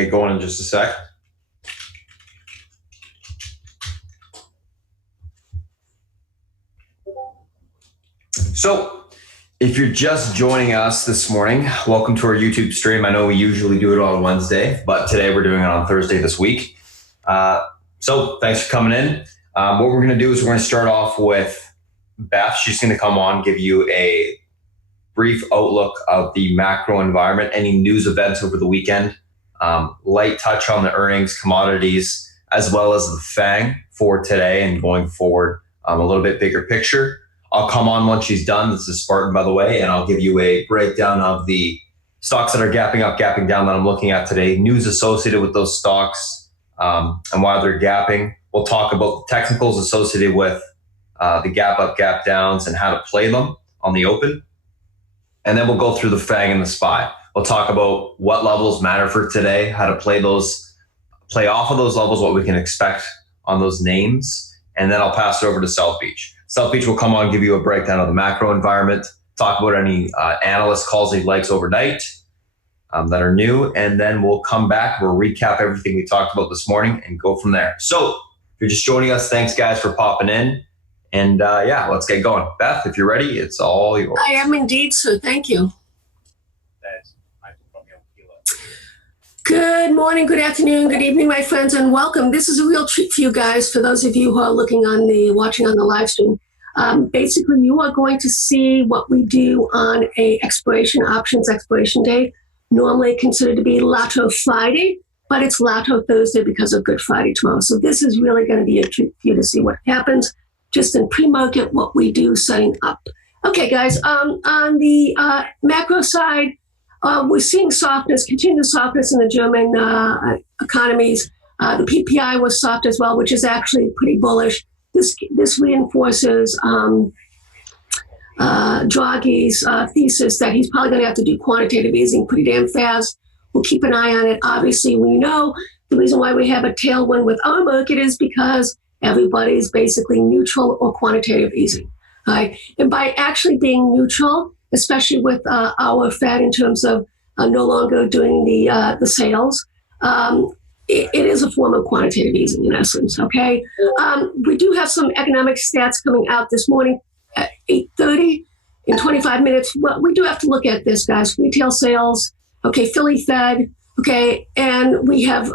Get going in just a sec. So if you're just joining us this morning, welcome to our YouTube stream. I know we usually do it on Wednesday, but today we're doing it on Thursday this week. So thanks for coming in. What we're going to do is we're going to start off with Beth. She's going to come on, give you a brief outlook of the macro environment, any news events over the weekend, light touch on the earnings, commodities, as well as the FANG for today and going forward, a little bit bigger picture. I'll come on once she's done. This is Spartan, by the way, and I'll give you a breakdown of the stocks that are gapping up, gapping down that I'm looking at today, news associated with those stocks, and why they're gapping. We'll talk about the technicals associated with the gap up, gap downs, and how to play them on the open. And then we'll go through the FANG and the SPY. We'll talk about what levels matter for today, how to play off of those levels, what we can expect on those names. And then I'll pass it over to South Beach. South Beach will come on, give you a breakdown of the macro environment, talk about any analyst calls he likes overnight that are new, and then we'll come back, we'll recap everything we talked about this morning and go from there. So if you're just joining us, thanks guys for popping in. And let's get going. Beth, if you're ready, it's all yours. I am indeed, sir. Thank you. Good morning, good afternoon, good evening, my friends, and welcome. This is a real treat for you guys, for those of you who are watching on the live stream. Basically, you are going to see what we do on a options expiration day, normally considered to be Lato Friday, but it's Lato Thursday because of Good Friday tomorrow. So this is really going to be a treat for you to see what happens just in pre-market, what we do setting up. Okay, guys, on the macro side, we're seeing continued softness in the German economies. The PPI was soft as well, which is actually pretty bullish. This reinforces Draghi's thesis that he's probably going to have to do quantitative easing pretty damn fast. We'll keep an eye on it. Obviously, we know the reason why we have a tailwind with our market is because everybody's basically neutral or quantitative easing. Right? And by actually being neutral, especially with our Fed in terms of no longer doing the sales, it is a form of quantitative easing in essence, okay? We do have some economic stats coming out this morning at 8:30 in 25 minutes. Well, we do have to look at this, guys. Retail sales, okay, Philly Fed, okay, and we have,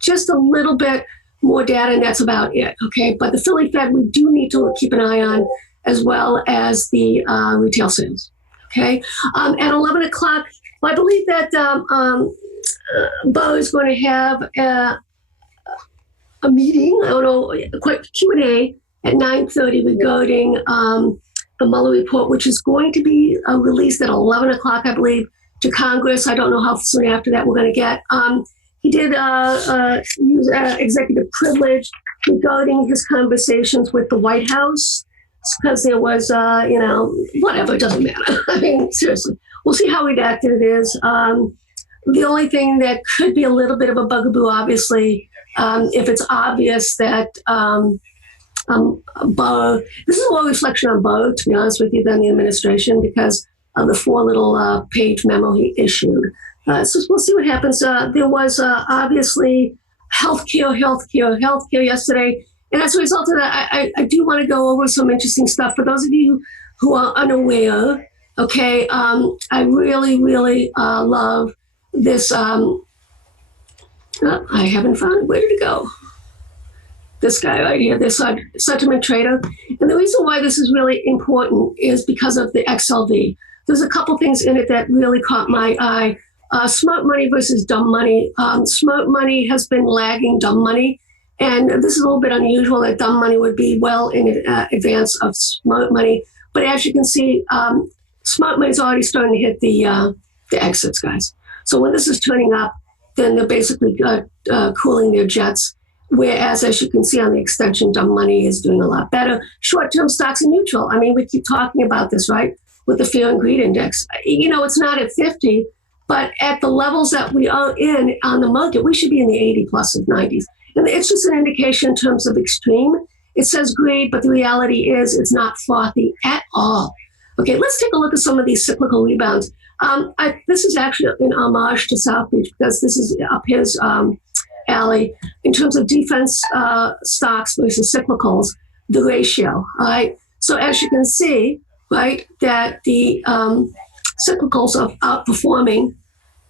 just a little bit more data, and that's about it, okay? But the Philly Fed, we do need to keep an eye on, as well as the retail sales, okay? At 11 o'clock, well, I believe that Bo is going to have a meeting, I don't know, quite Q&A at 9:30 regarding the Mueller report, which is going to be released at 11 o'clock, I believe, to Congress. I don't know how soon after that we're going to get. He did use executive privilege regarding his conversations with the White House, because there was, whatever, it doesn't matter. I mean, seriously, we'll see how redacted it is. The only thing that could be a little bit of a bugaboo, obviously, if it's obvious that Bo, this is more reflection on Bo, to be honest with you, than the administration, because of the 4 little page memo he issued. So we'll see what happens. There was obviously healthcare yesterday. And as a result of that, I do want to go over some interesting stuff. For those of you who are unaware, okay, I really, really love this. I haven't found it. Where did it go? This guy right here, this sentiment trader. And the reason why this is really important is because of the XLV. There's a couple things in it that really caught my eye. Smart money versus dumb money. Smart money has been lagging dumb money. And this is a little bit unusual that dumb money would be well in advance of smart money. But as you can see, smart money is already starting to hit the exits, guys. So when this is turning up, then they're basically cooling their jets. Whereas, as you can see on the extension, dumb money is doing a lot better. Short-term stocks are neutral. I mean, we keep talking about this, right? With the fear and greed index. It's not at 50, but at the levels that we are in on the market, we should be in the 80 plus of 90s. And it's just an indication in terms of extreme. It says greed, but the reality is it's not frothy at all. Okay, let's take a look at some of these cyclical rebounds. This is actually an homage to South Beach because this is up his alley in terms of defense stocks versus cyclicals, the ratio. All right. So as you can see, right, that the cyclicals are outperforming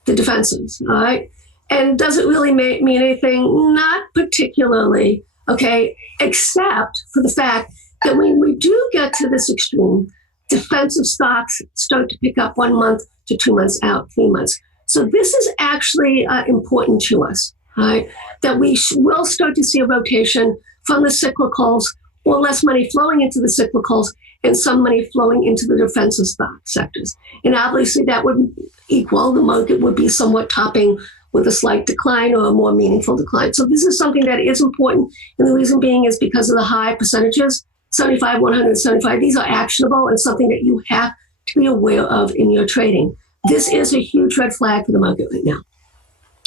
the defensives. All right. And does it really mean anything? Not particularly. Okay. Except for the fact that when we do get to this extreme, defensive stocks start to pick up 1 month to 2 months out, 3 months. So this is actually important to us, right? That we will start to see a rotation from the cyclicals or less money flowing into the cyclicals and some money flowing into the defensive stock sectors. And obviously that would equal the market would be somewhat topping with a slight decline or a more meaningful decline. So this is something that is important. And the reason being is because of the high percentages, 75, 175, these are actionable and something that you have to be aware of in your trading. This is a huge red flag for the market right now.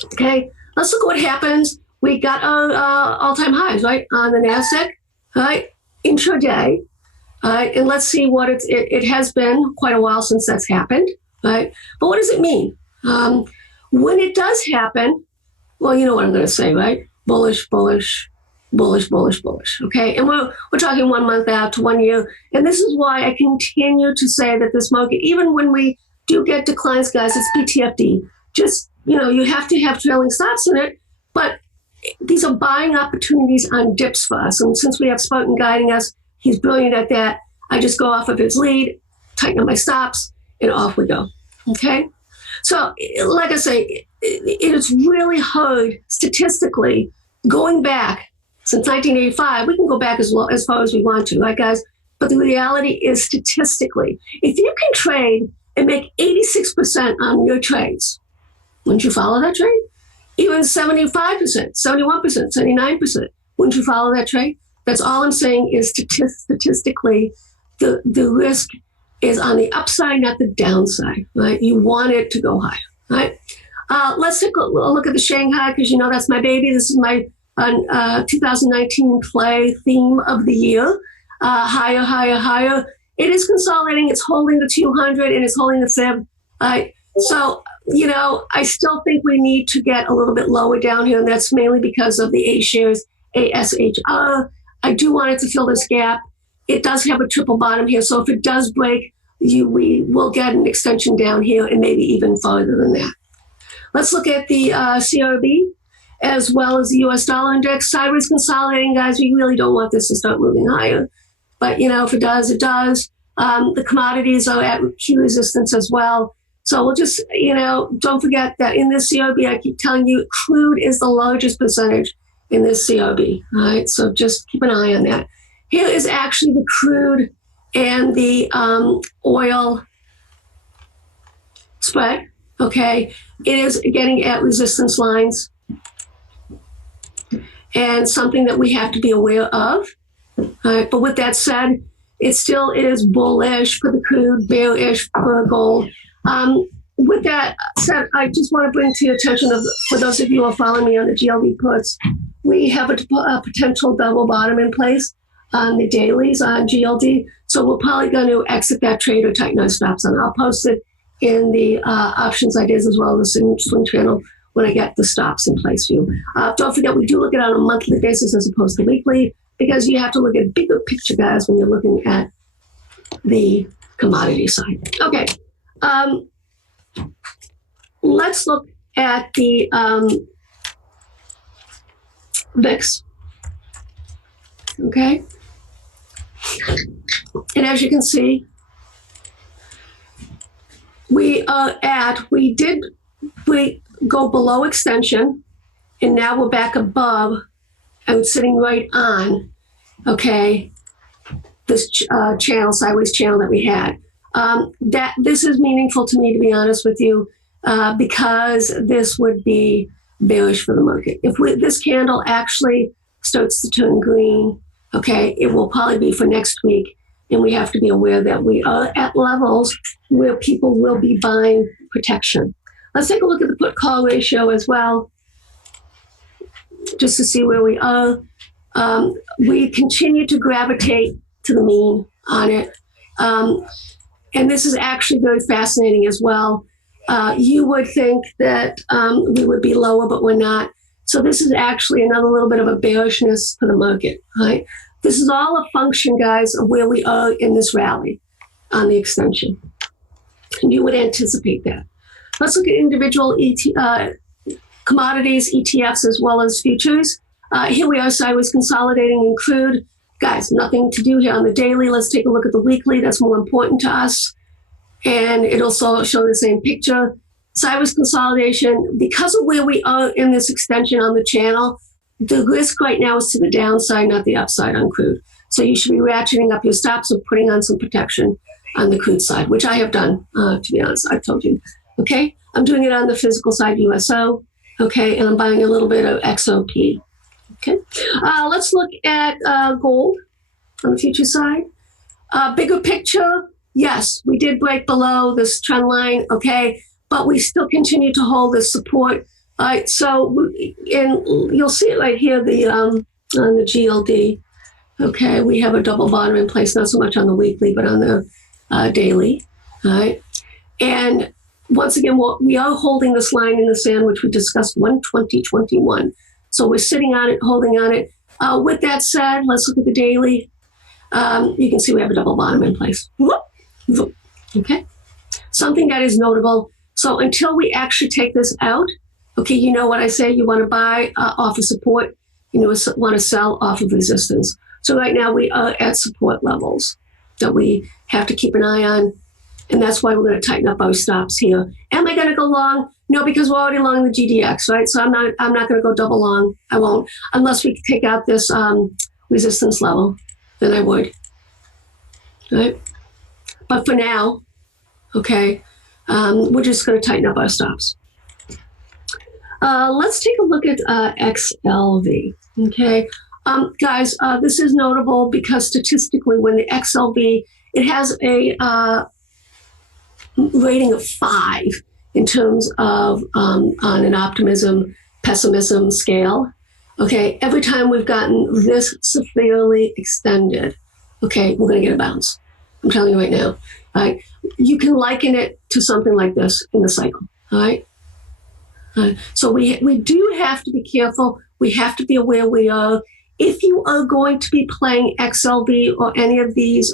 Okay, let's look at what happens. We got all-time highs, right, on the NASDAQ, right, intraday, right, and let's see what it has been quite a while since that's happened, right, but what does it mean? When it does happen, well, you know what I'm going to say, right, bullish, bullish, bullish, bullish, bullish, okay? And we're talking 1 month out to 1 year. And this is why I continue to say that this market, even when we do get declines, guys, it's BTFD. Just, you have to have trailing stops in it, but these are buying opportunities on dips for us. And since we have Spartan guiding us, he's brilliant at that. I just go off of his lead, tighten up my stops, and off we go, okay? So, like I say, it is really hard statistically going back. Since 1985, we can go back as far as we want to, right, guys? But the reality is statistically, if you can trade and make 86% on your trades, wouldn't you follow that trade? Even 75%, 71%, 79%, wouldn't you follow that trade? That's all I'm saying is statistically, the risk is on the upside, not the downside, right? You want it to go higher, right? Let's take a look at the Shanghai, because that's my baby. This is my 2019 play theme of the year. Higher, higher, higher. It is consolidating. It's holding the 200 and it's holding the fib. So, I still think we need to get a little bit lower down here, and that's mainly because of the A shares, ASHR. I do want it to fill this gap. It does have a triple bottom here, so if it does break, we will get an extension down here and maybe even farther than that. Let's look at the CRB as well as the US dollar index. Sideways consolidating, guys. We really don't want this to start moving higher. But, if it does, it does. The commodities are at key resistance as well. So we'll just, don't forget that in this CRB, I keep telling you, crude is the largest percentage in this CRB. All right, so just keep an eye on that. Here is actually the crude and the oil spread. Okay, it is getting at resistance lines. And something that we have to be aware of. All right, but with that said, it still is bullish for the crude, bearish for gold. With that said, I just want to bring to your attention, for those of you who are following me on the GLD puts, we have a potential double bottom in place on the dailies on GLD. So we're probably going to exit that trade or tighten our stops on. I'll post it in the options ideas as well as the swing channel when I get the stops in place for you. Don't forget, we do look at it on a monthly basis as opposed to weekly, because you have to look at bigger picture, guys, when you're looking at the commodity side. Okay. Let's look at the VIX. Okay. And as you can see, we go below extension, and now we're back above and sitting right on, okay, this channel, sideways channel that we had. That this is meaningful to me, to be honest with you, because this would be bearish for the market. If this candle actually starts to turn green, okay, it will probably be for next week, and we have to be aware that we are at levels where people will be buying protection. Let's take a look at the put-call ratio as well, just to see where we are. We continue to gravitate to the mean on it. And this is actually very fascinating as well. You would think that we would be lower, but we're not. So this is actually another little bit of a bearishness for the market, right? This is all a function, guys, of where we are in this rally on the extension. And you would anticipate that. Let's look at individual commodities, ETFs, as well as futures. Here we are sideways consolidating in crude. Guys, nothing to do here on the daily. Let's take a look at the weekly. That's more important to us. And it'll show the same picture. Sideways consolidation, because of where we are in this extension on the channel, the risk right now is to the downside, not the upside on crude. So you should be ratcheting up your stops and putting on some protection on the crude side, which I have done, to be honest. I've told you. Okay? I'm doing it on the physical side, USO. Okay? And I'm buying a little bit of XOP. Okay? Let's look at gold on the future side. Bigger picture, yes, we did break below this trend line, okay? But we still continue to hold this support. All right, so and you'll see it right here, on the GLD. Okay, we have a double bottom in place, not so much on the weekly, but on the daily. All right, and once again, we are holding this line in the sand, which we discussed 120.21. So we're sitting on it, holding on it. With that said, let's look at the daily. You can see we have a double bottom in place. Okay, something that is notable. So until we actually take this out, okay, you know what I say, you want to buy off of support, you know, want to sell off of resistance. So right now we are at support levels that we have to keep an eye on, and that's why we're going to tighten up our stops here. Am I going to go long? No, because we're already long the GDX, right? So I'm not going to go double long. I won't, unless we take out this resistance level, then I would, right? But for now, okay, we're just going to tighten up our stops. Let's take a look at XLV. Okay, guys, this is notable because statistically, when the XLV, it has a rating of 5 in terms of on an optimism, pessimism scale. Okay, every time we've gotten this severely extended, okay, we're going to get a bounce. I'm telling you right now. All right, you can liken it to something like this in the cycle. All right. So we do have to be careful. We have to be aware we are. If you are going to be playing XLV or any of these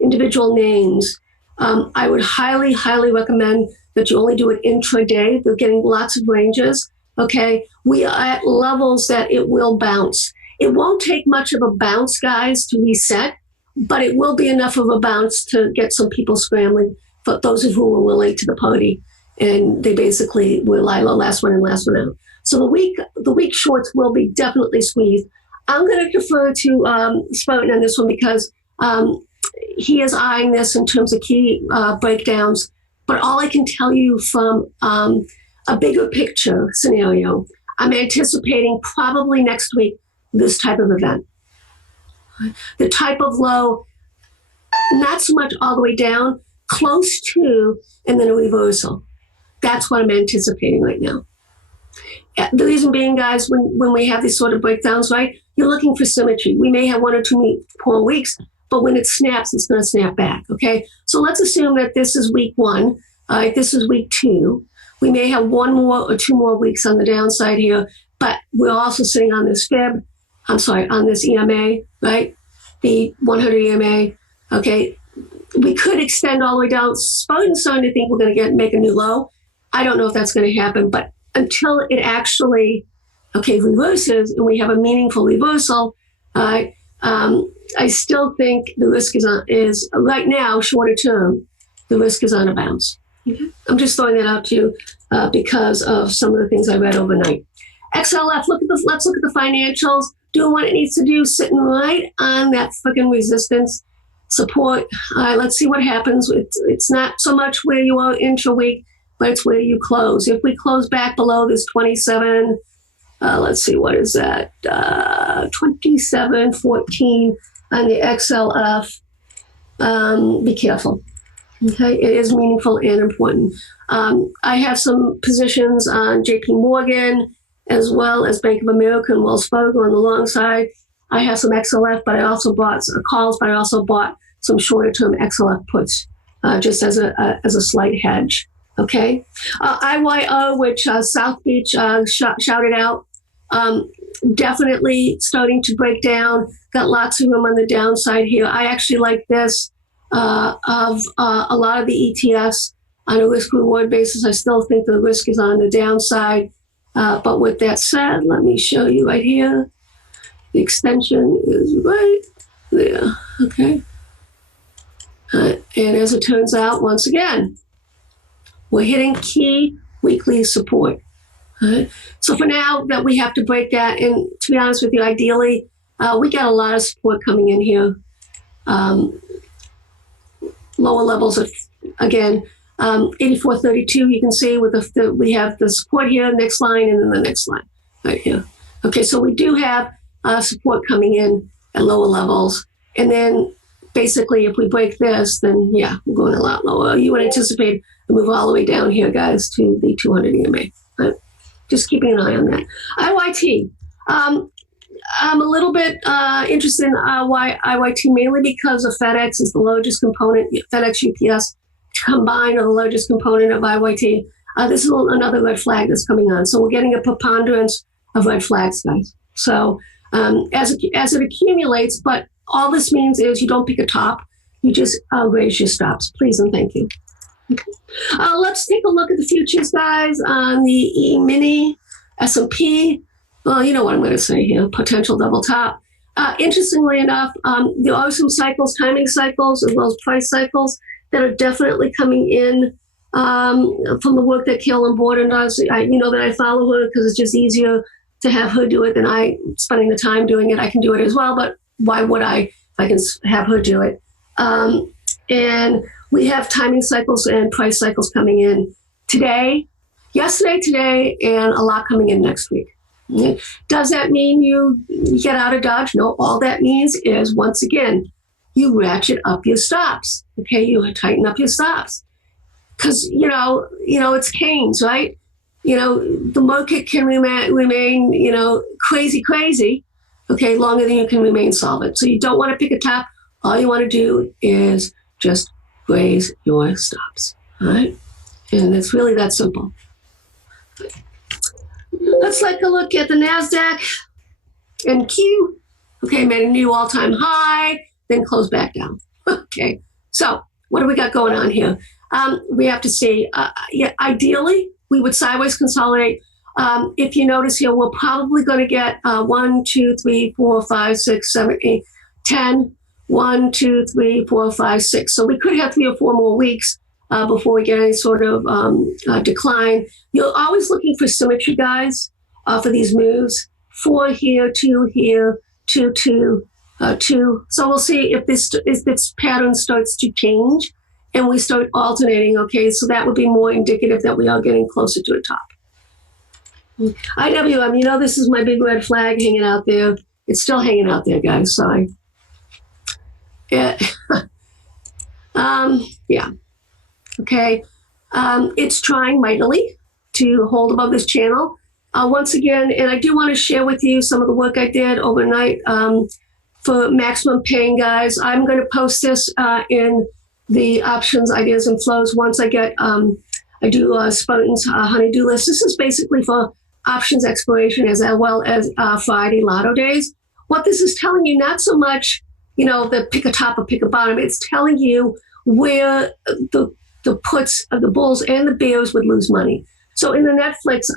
individual names, I would highly, highly recommend that you only do it intraday. They're getting lots of ranges. Okay, we are at levels that it will bounce. It won't take much of a bounce, guys, to reset, but it will be enough of a bounce to get some people scrambling, for those of who were late to the party. And they basically were last one in, last one out. So the week shorts will be definitely squeezed. I'm going to defer to Spartan on this one because he is eyeing this in terms of key breakdowns. But all I can tell you from a bigger picture scenario, I'm anticipating probably next week this type of event. The type of low, not so much all the way down, close to, and then a reversal. That's what I'm anticipating right now. The reason being, guys, when we have these sort of breakdowns, right, you're looking for symmetry. We may have 1 or 2 poor weeks, but when it snaps, it's going to snap back, okay? So let's assume that this is week 1. This is week 2. We may have 1 more or 2 more weeks on the downside here, but we're also sitting on this on this EMA, right? The 100 EMA, okay? We could extend all the way down. Spartan's starting to think we're going to make a new low. I don't know if that's going to happen, but until it actually, reverses and we have a meaningful reversal, I still think the risk is right now, shorter term, the risk is on a bounce. Okay. I'm just throwing that out to you because of some of the things I read overnight. XLF, let's look at the financials, doing what it needs to do, sitting right on that freaking resistance support. Let's see what happens. It's not so much where you are intra-week, but it's where you close. If we close back below this 27, let's see, what is that? 27.14 on the XLF. Be careful. Okay, it is meaningful and important. I have some positions on JP Morgan as well as Bank of America and Wells Fargo on the long side. I have some XLF, but I also bought some calls, but I also bought some shorter term XLF puts just as a slight hedge. Okay, IYO, which South Beach shouted out, definitely starting to break down. Got lots of room on the downside here. I actually like this of a lot of the ETFs on a risk-reward basis. I still think the risk is on the downside. But with that said, let me show you right here. The extension is right there. Okay. And as it turns out, once again, we're hitting key weekly support. So for now that we have to break that, and to be honest with you, ideally, we got a lot of support coming in here. Lower levels of, again, 84.32, you can see with we have the support here, next line, and then the next line right here. Okay, so we do have support coming in at lower levels. And then basically, if we break this, then yeah, we're going a lot lower. You would anticipate a move all the way down here, guys, to the 200 EMA. Right? Just keeping an eye on that. IYT. I'm a little bit interested in IYT mainly because of FedEx is the largest component. FedEx UPS combined are the largest component of IYT. This is another red flag that's coming on. So we're getting a preponderance of red flags, guys. So as it accumulates, but all this means is you don't pick a top. You just raise your stops, please and thank you. Okay. Let's take a look at the futures, guys, on the E-mini S&P. Well, you know what I'm going to say here, potential double top. Interestingly enough, there are some cycles, timing cycles, as well as price cycles that are definitely coming in from the work that Carolyn Borden does. You know that I follow her because it's just easier to have her do it than I spending the time doing it. I can do it as well, but why would I if I can have her do it? And we have timing cycles and price cycles coming in yesterday, today, and a lot coming in next week. Does that mean you get out of Dodge? No, all that means is, once again, you ratchet up your stops. Okay, you tighten up your stops. Because, you know, it's Keynes, right? You know, the market can remain, crazy, okay, longer than you can remain solvent. So you don't want to pick a top. All you want to do is just raise your stops, all right? And it's really that simple. Let's take a look at the NASDAQ and Q. Okay, made a new all-time high, then closed back down. Okay, so what do we got going on here? We have to see, ideally, we would sideways consolidate. If you notice here, we're probably going to get 1, 2, 3, 4, 5, 6, 7, 8, 10. 1, 2, 3, 4, 5, 6. So we could have 3 or 4 more weeks before we get any sort of decline. You're always looking for symmetry, guys, for these moves. 4 here, 2 here, 2, 2, 2. So we'll see if this pattern starts to change and we start alternating. Okay, so that would be more indicative that we are getting closer to a top. IWM, this is my big red flag hanging out there. It's still hanging out there, guys. Sorry. Yeah. Yeah. Okay. It's trying mightily to hold above this channel. Once again, and I do want to share with you some of the work I did overnight for maximum pain, guys. I'm going to post this in the options, ideas, and flows once I get, I do Spartan's honey-do list. This is basically for options expiration as well as Friday lotto days. What this is telling you, not so much the pick a top or pick a bottom. It's telling you where the puts of the bulls and the bears would lose money. So in the Netflix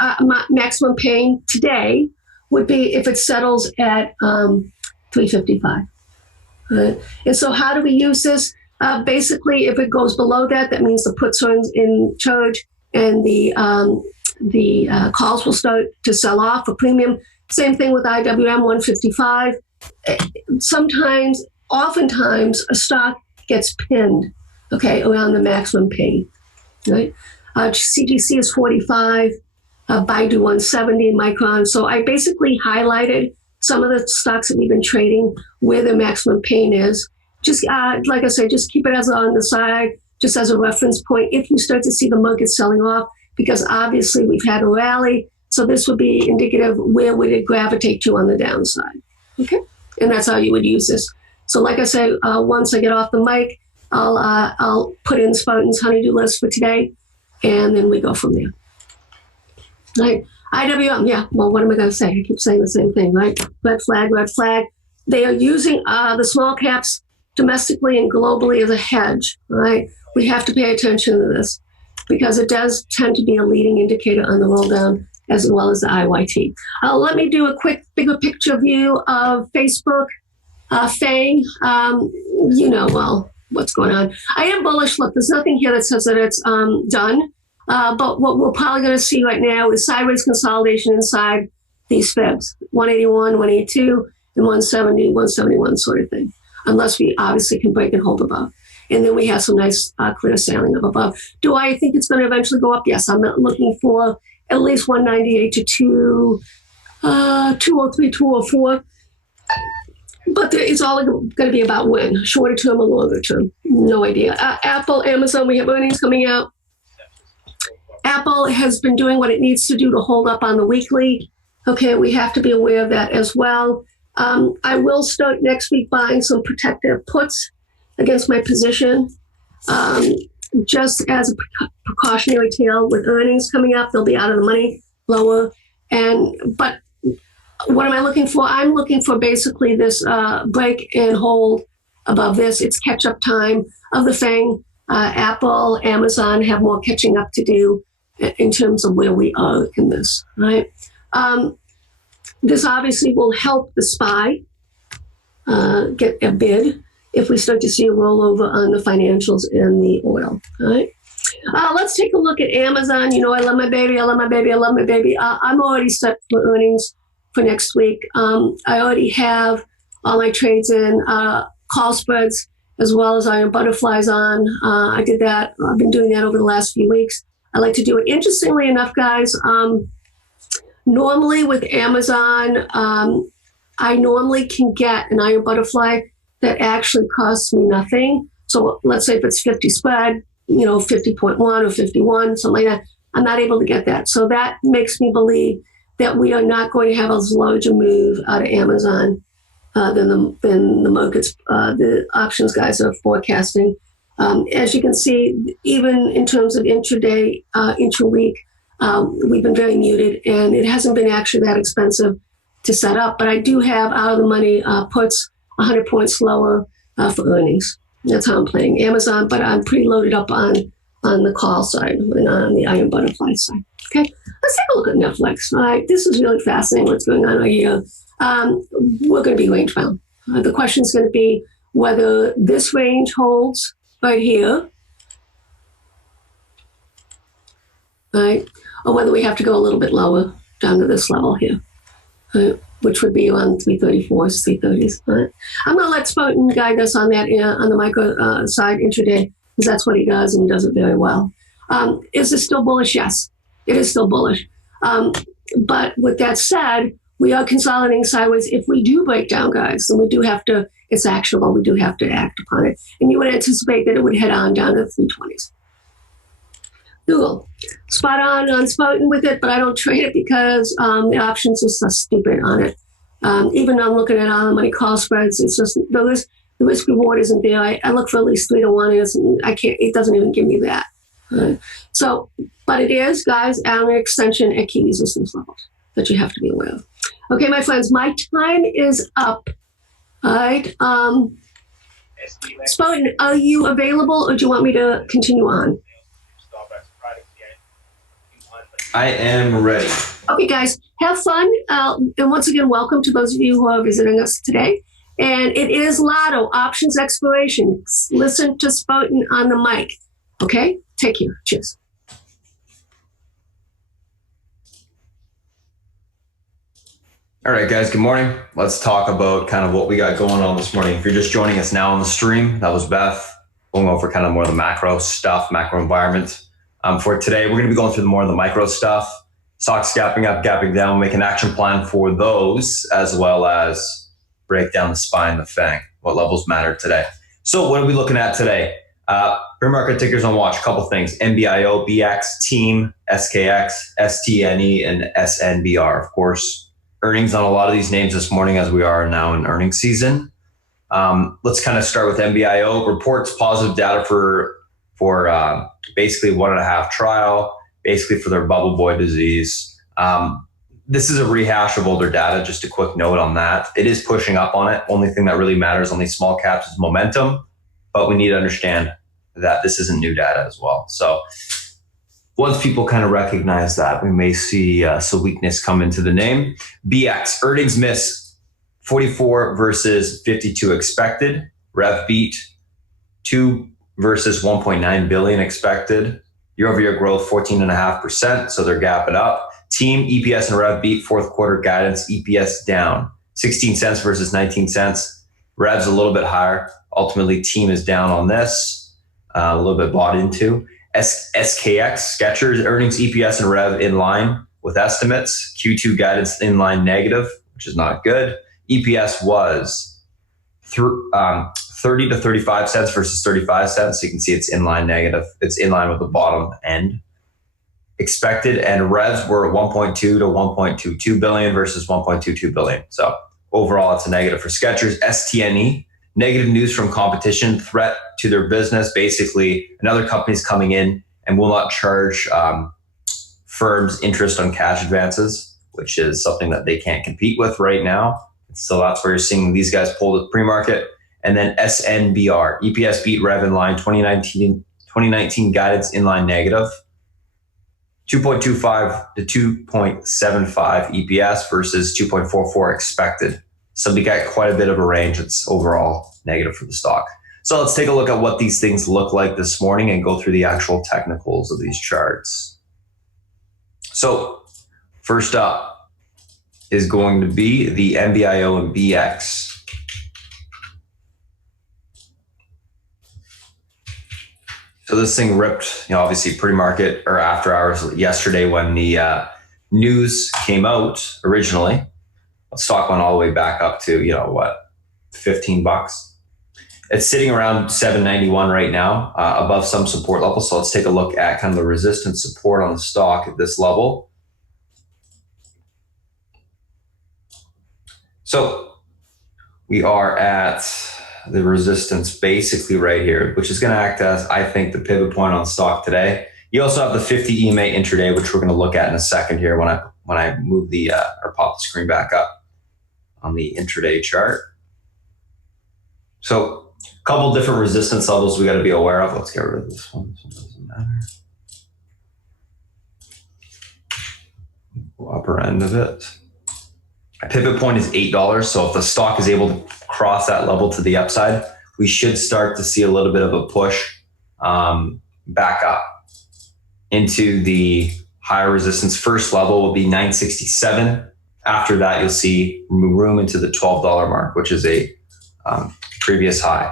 maximum pain today would be if it settles at 355. And so how do we use this? Basically, if it goes below that, that means the puts are in charge and the calls will start to sell off for premium. Same thing with IWM 155. Oftentimes, a stock gets pinned, okay, around the maximum pain, right? CGC is 45, Baidu 170, Micron. So I basically highlighted some of the stocks that we've been trading where the maximum pain is. Just like I said, just keep it as on the side, just as a reference point if you start to see the market selling off, because obviously we've had a rally. So this would be indicative where would it gravitate to on the downside, okay? And that's how you would use this. So like I said, once I get off the mic, I'll put in Spartan's honeydew list for today, and then we go from there. Right? IWM, yeah. Well, what am I going to say? I keep saying the same thing, right? Red flag, red flag. They are using the small caps domestically and globally as a hedge, right? We have to pay attention to this because it does tend to be a leading indicator on the roll down as well as the IYT. Let me do a quick bigger picture view of Facebook. FANG, well, what's going on. I am bullish. Look, there's nothing here that says that it's done. But what we're probably going to see right now is sideways consolidation inside these fibs, 181, 182, and 170, 171 sort of thing, unless we obviously can break and hold above. And then we have some nice clear sailing up above. Do I think it's going to eventually go up? Yes, I'm looking for at least 198 to 203, 204. But it's all going to be about when, shorter term or longer term. No idea. Apple, Amazon, we have earnings coming out. Apple has been doing what it needs to do to hold up on the weekly. Okay, we have to be aware of that as well. I will start next week buying some protective puts against my position. Just as a precautionary tale with earnings coming up, they'll be out of the money, lower. But what am I looking for? I'm looking for basically this break and hold above this. It's catch-up time of the FANG. Apple, Amazon have more catching up to do in terms of where we are in this, right? This obviously will help the SPY get a bid if we start to see a rollover on the financials and the oil, right? Let's take a look at Amazon. You know, I love my baby. I love my baby. I love my baby. I'm already set for earnings for next week. I already have all my trades in, call spreads, as well as iron butterflies on. I did that. I've been doing that over the last few weeks. I like to do it. Interestingly enough, guys, normally with Amazon, I normally can get an iron butterfly that actually costs me nothing. So let's say if it's 50 spread, 50.1 or 51, something like that, I'm not able to get that. So that makes me believe that we are not going to have as large a move out of Amazon than the markets, the options guys are forecasting. As you can see, even in terms of intraday, intra-week, we've been very muted, and it hasn't been actually that expensive to set up. But I do have out of the money puts 100 points lower for earnings. That's how I'm playing Amazon, but I'm pretty loaded up on the call side and on the iron butterfly side. Okay, let's take a look at Netflix. All right, this is really fascinating what's going on right here. We're going to be range bound. The question is going to be whether this range holds right here, right, or whether we have to go a little bit lower down to this level here, right, which would be around 334s, 330s. Right? I'm going to let Spartan guide us on that on the micro side intraday, because that's what he does, and he does it very well. Is it still bullish? Yes, it is still bullish. But with that said, we are consolidating sideways. If we do break down, guys, then we do have to, it's actionable, we do have to act upon it. And you would anticipate that it would head on down to the 320s. Google, spot on Spartan with it, but I don't trade it because the options are so stupid on it. Even though I'm looking at all the money call spreads, it's just, the risk reward isn't there. I look for at least 3 to 1, and it doesn't even give me that. So, but it is, guys, an extension at key resistance levels that you have to be aware of. Okay, my friends, my time is up. All right. Spartan, are you available, or do you want me to continue on? I am ready. Okay, guys, have fun. And once again, welcome to those of you who are visiting us today. And it is Lotto, options expiration. Listen to Spartan on the mic. Okay, take care. Cheers. All right, guys, good morning. Let's talk about kind of what we got going on this morning. If you're just joining us now on the stream, that was Beth going over kind of more of the macro stuff, macro environment. For today, we're going to be going through more of the micro stuff. Stocks gapping up, gapping down, make an action plan for those, as well as break down the SPY and the FANG, what levels matter today. So what are we looking at today? Pre-market tickers on watch, a couple things. NBIO, BX, TEAM, SKX, STNE, and SNBR. Of course, earnings on a lot of these names this morning as we are now in earnings season. Let's kind of start with MBIO. Reports positive data for basically 1.5 trial, basically for their bubble boy disease. This is a rehash of older data. Just a quick note on that. It is pushing up on it. Only thing that really matters on these small caps is momentum, but we need to understand that this isn't new data as well. So once people kind of recognize that, we may see some weakness come into the name. BX, earnings miss, 44 versus 52 expected. Rev beat, 2 versus 1.9 billion expected. Year-over-year growth, 14.5%, so they're gapping up. Team, EPS and rev beat, fourth quarter guidance, EPS down. 16 cents versus 19 cents. Rev's a little bit higher. Ultimately, team is down on this, a little bit bought into. SKX, Skechers, earnings, EPS, and rev in line with estimates. Q2 guidance in line negative, which is not good. EPS was 30 to 35 cents versus 35 cents. So you can see it's in line negative. It's in line with the bottom end. Expected and revs were 1.2 to 1.22 billion versus 1.22 billion. So overall, it's a negative for Skechers. STNE, negative news from competition, threat to their business. Basically, another company's coming in and will not charge firms interest on cash advances, which is something that they can't compete with right now. So that's where you're seeing these guys pull the pre-market. And then SNBR, EPS beat rev in line, 2019 guidance in line negative. 2.25 to 2.75 EPS versus 2.44 expected. So we got quite a bit of a range. It's overall negative for the stock. So let's take a look at what these things look like this morning and go through the actual technicals of these charts. So first up is going to be the MBIO and BX. So this thing ripped, obviously pre-market or after hours yesterday when the news came out originally. Stock went all the way back up to, $15. It's sitting around 791 right now, above some support level. So let's take a look at kind of the resistance support on the stock at this level. So we are at the resistance basically right here, which is going to act as, I think, the pivot point on the stock today. You also have the 50 EMA intraday, which we're going to look at in a second here when I move the or pop the screen back up on the intraday chart. So a couple different resistance levels we got to be aware of. Let's get rid of this one. This one doesn't matter. Upper end of it. A pivot point is $8. So if the stock is able to cross that level to the upside, we should start to see a little bit of a push back up into the higher resistance. First level will be 967. After that, you'll see room into the $12 mark, which is a previous high.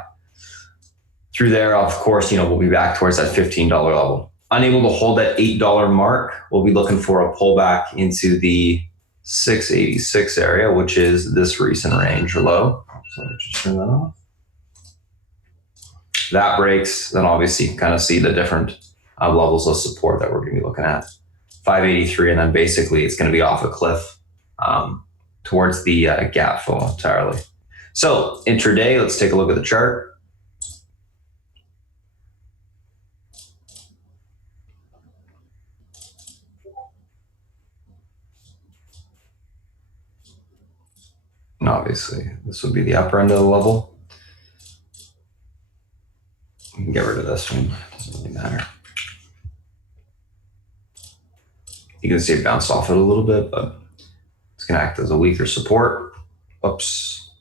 Through there, of course, we'll be back towards that $15 level. Unable to hold that $8 mark, we'll be looking for a pullback into the 686 area, which is this recent range or low. So let me just turn that off. That breaks, then obviously you can kind of see the different levels of support that we're going to be looking at. 583, and then basically it's going to be off a cliff towards the gap fill entirely. So intraday, let's take a look at the chart. And obviously, this would be the upper end of the level. We can get rid of this one. It doesn't really matter. You can see it bounced off it a little bit, but it's going to act as a weaker support. Oops.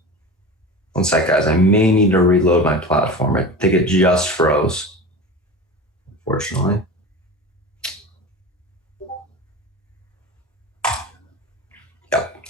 One sec, guys. I may need to reload my platform. I think it just froze, unfortunately. Yep.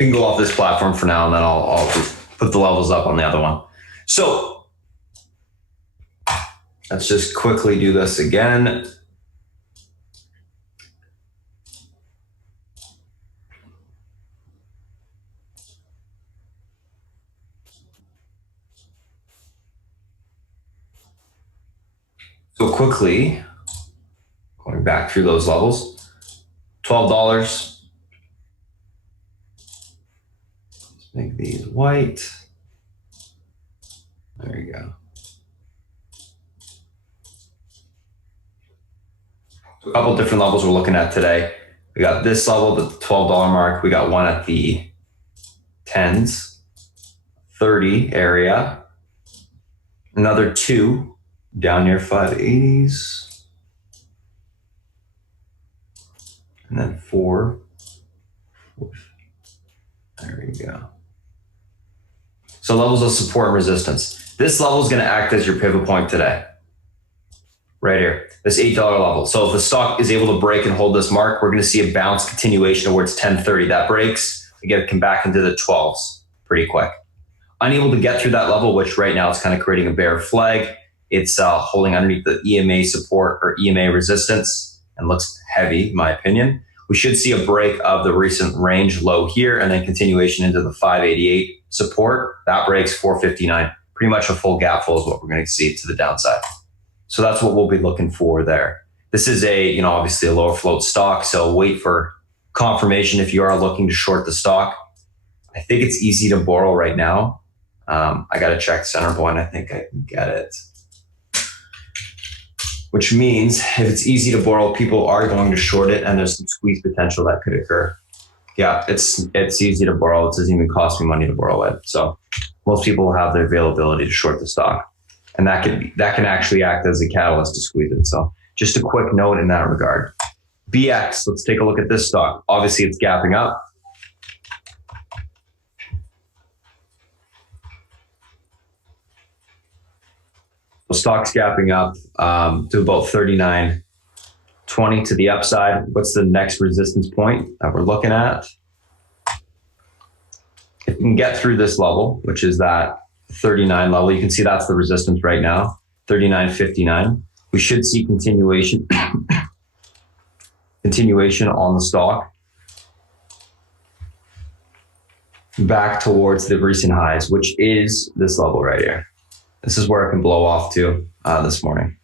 We can go off this platform for now, and then I'll put the levels up on the other one. So let's just quickly do this again. So quickly, going back through those levels, $12. Let's make these white. There you go. So a couple different levels we're looking at today. We got this level, the $12 mark. We got one at the 10s, 30 area. Another two down near 580s. And then four. There you go. So levels of support and resistance. This level is going to act as your pivot point today. Right here, this $8 level. So if the stock is able to break and hold this mark, we're going to see a bounce continuation towards 1030. That breaks, we get to come back into the 12s pretty quick. Unable to get through that level, which right now is kind of creating a bear flag. It's holding underneath the EMA support or EMA resistance and looks heavy, in my opinion. We should see a break of the recent range low here and then continuation into the 588 support. That breaks 459. Pretty much a full gap full is what we're going to see to the downside. So that's what we'll be looking for there. This is a, obviously a lower float stock. So wait for confirmation if you are looking to short the stock. I think it's easy to borrow right now. I got to check center point. I think I can get it. Which means if it's easy to borrow, people are going to short it and there's some squeeze potential that could occur. Yeah, it's easy to borrow. It doesn't even cost me money to borrow it. So most people have the availability to short the stock. And that can actually act as a catalyst to squeeze it. So just a quick note in that regard. BX, let's take a look at this stock. Obviously it's gapping up. The stock's gapping up to about 39.20 to the upside. What's the next resistance point that we're looking at? If you can get through this level, which is that 39 level, you can see that's the resistance right now, 39.59. We should see continuation on the stock back towards the recent highs, which is this level right here. This is where it can blow off to this morning.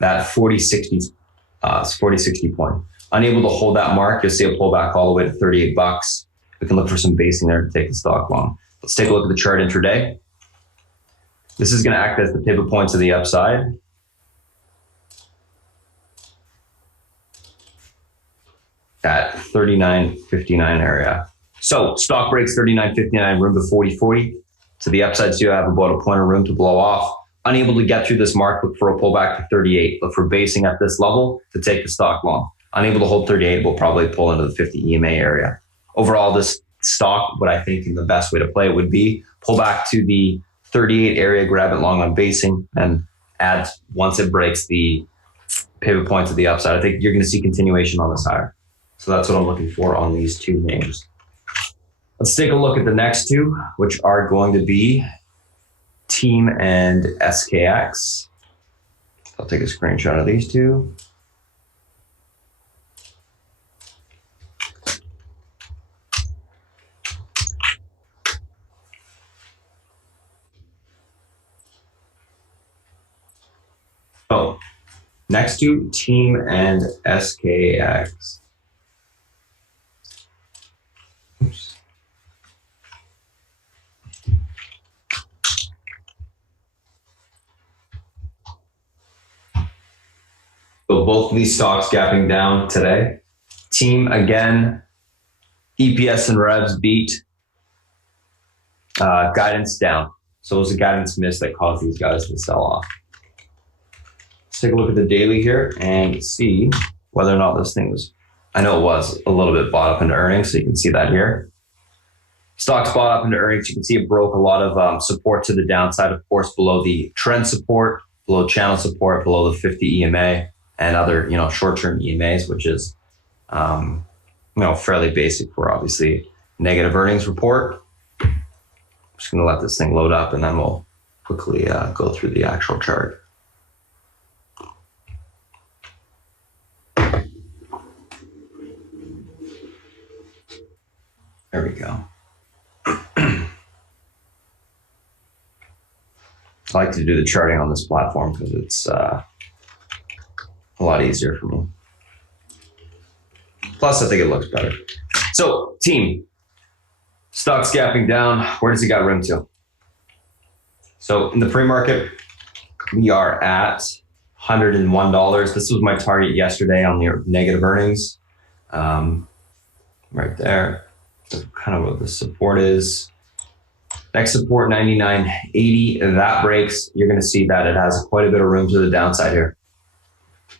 That 40.60 point. Unable to hold that mark, you'll see a pullback all the way to $38. We can look for some basing there to take the stock long. Let's take a look at the chart intraday. This is going to act as the pivot point to the upside. At 39.59 area. So stock breaks 39.59, room to 40.40. To the upside, so you have about a point of room to blow off. Unable to get through this mark, look for a pullback to 38. Look for basing at this level to take the stock long. Unable to hold 38, we'll probably pull into the 50 EMA area. Overall, this stock, what I think the best way to play it would be pull back to the 38 area, grab it long on basing, and add once it breaks the pivot point to the upside. I think you're going to see continuation on this higher. So that's what I'm looking for on these two names. Let's take a look at the next two, which are going to be Team and SKX. I'll take a screenshot of these two. So, next to Team and SKX. Oops. So both of these stocks gapping down today. Team again, EPS and revs beat. Guidance down. So it was a guidance miss that caused these guys to sell off. Let's take a look at the daily here and see whether or not this thing was, I know it was a little bit bought up into earnings, so you can see that here. Stocks bought up into earnings. You can see it broke a lot of support to the downside, of course, below the trend support, below channel support, below the 50 EMA and other, short-term EMAs, which is, fairly basic for obviously negative earnings report. I'm just going to let this thing load up and then we'll quickly go through the actual chart. There we go. I like to do the charting on this platform because it's a lot easier for me. Plus, I think it looks better. So, team, stock's gapping down. Where does it got room to? So, in the pre-market, we are at $101. This was my target yesterday on the negative earnings. Right there. So kind of what the support is. Next support, 99.80. That breaks. You're going to see that it has quite a bit of room to the downside here.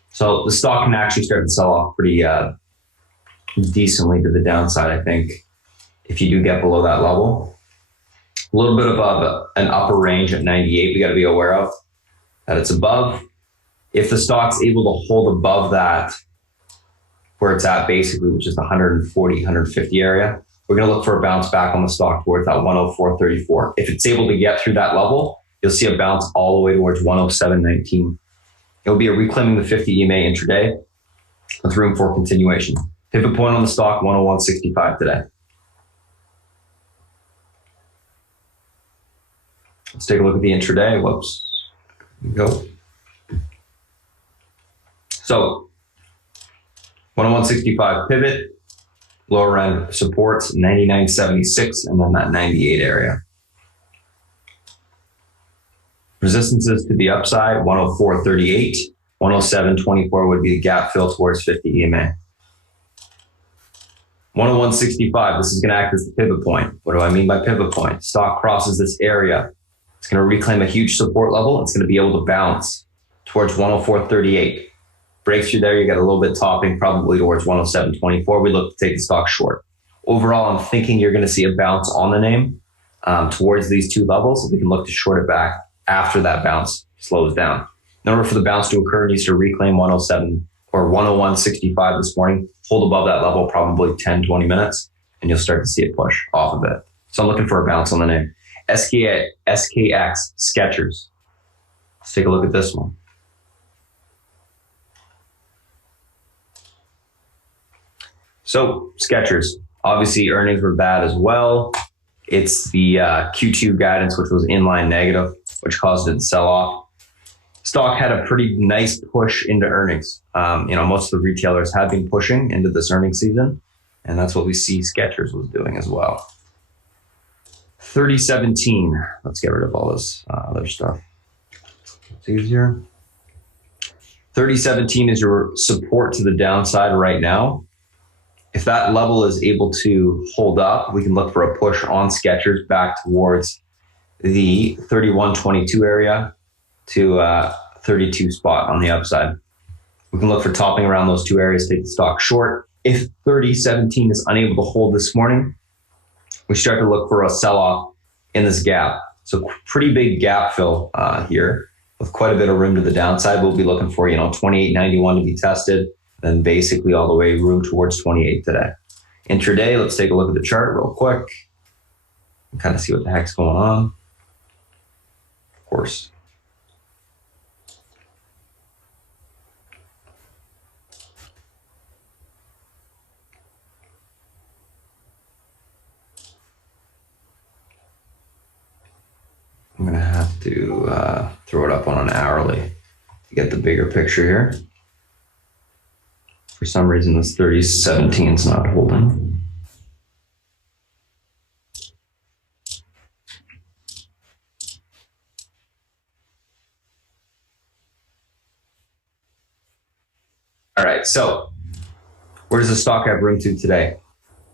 So the stock can actually start to sell off pretty decently to the downside, I think, if you do get below that level. A little bit above an upper range at 98 we got to be aware of, that it's above. If the stock's able to hold above that, where it's at basically, which is the 140, 150 area, we're going to look for a bounce back on the stock towards that 104.34. If it's able to get through that level, you'll see a bounce all the way towards 107.19. It'll be a reclaiming the 50 EMA intraday with room for continuation. Pivot point on the stock, 101.65 today. Let's take a look at the intraday. Whoops. Here we go. So 101.65 pivot, lower end supports 99.76, and then that 98 area. Resistances to the upside, 104.38, 107.24 would be the gap fill towards 50 EMA. 101.65, this is going to act as the pivot point. What do I mean by pivot point? Stock crosses this area. It's going to reclaim a huge support level. It's going to be able to bounce towards 104.38. Breaks through there, you get a little bit topping, probably towards 107.24. We look to take the stock short. Overall, I'm thinking you're going to see a bounce on the name towards these two levels. We can look to short it back after that bounce slows down. In order for the bounce to occur, it needs to reclaim 107 or 101.65 this morning, hold above that level probably 10, 20 minutes, and you'll start to see it push off of it. So I'm looking for a bounce on the name. SKX, Skechers. Let's take a look at this one. So Skechers, obviously earnings were bad as well. It's the Q2 guidance, which was inline negative, which caused it to sell off. Stock had a pretty nice push into earnings. Most of the retailers have been pushing into this earnings season, and that's what we see Skechers was doing as well. 3017. Let's get rid of all this other stuff. It's easier. 3017 is your support to the downside right now. If that level is able to hold up, we can look for a push on Skechers back towards the 3122 area to 32 spot on the upside. We can look for topping around those two areas, take the stock short. If 3017 is unable to hold this morning, we start to look for a sell-off in this gap. So pretty big gap fill here with quite a bit of room to the downside. We'll be looking for, 28.91 to be tested, then basically all the way room towards 28 today. Intraday, let's take a look at the chart real quick and kind of see what the heck's going on. Of course. I'm going to have to throw it up on an hourly to get the bigger picture here. For some reason, this 3017 is not holding. All right, so where does the stock have room to today?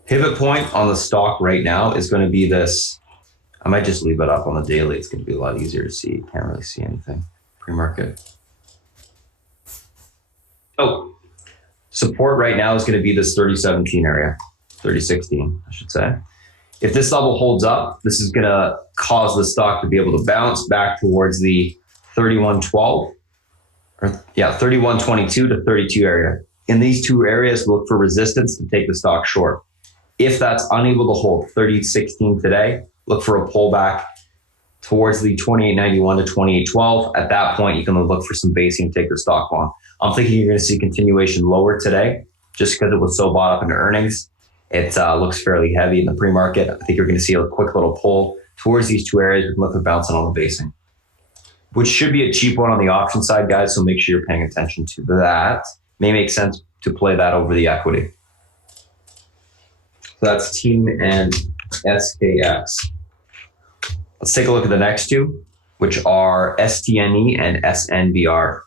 Pivot point on the stock right now is going to be this. I might just leave it up on the daily. It's going to be a lot easier to see. Can't really see anything. Pre-market. Oh, support right now is going to be this 3017 area, 3016, I should say. If this level holds up, this is going to cause the stock to be able to bounce back towards the 3112 or 3122 to 32 area. In these two areas, look for resistance to take the stock short. If that's unable to hold 3016 today, look for a pullback towards the 28.91 to 28.12. At that point, you can look for some basing to take the stock on. I'm thinking you're going to see continuation lower today just because it was so bought up into earnings. It looks fairly heavy in the pre-market. I think you're going to see a quick little pull towards these two areas. We can look at bouncing on the basing. which should be a cheap one on the option side, guys. So make sure you're paying attention to that. May make sense to play that over the equity. So that's Team and SKX. Let's take a look at the next two, which are STNE and SNBR.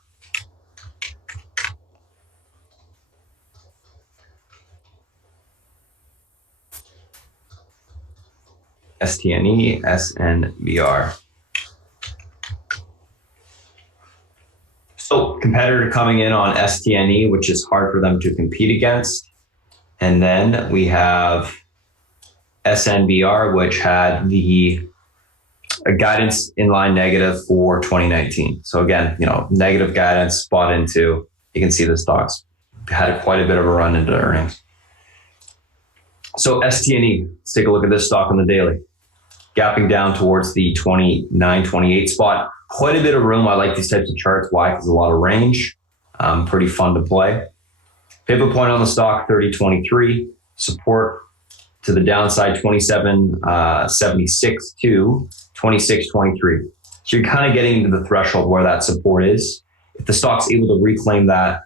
STNE, SNBR. So competitor coming in on STNE, which is hard for them to compete against. And then we have SNBR, which had the guidance inline negative for 2019. So again, negative guidance bought into. You can see the stocks had quite a bit of a run into earnings. So STNE, let's take a look at this stock on the daily. Gapping down towards the 29, 28 spot. Quite a bit of room. I like these types of charts. Why? Because a lot of range. Pretty fun to play. Pivot point on the stock, 30.23. Support to the downside, 27.76 to 26.23. So you're kind of getting into the threshold where that support is. If the stock's able to reclaim that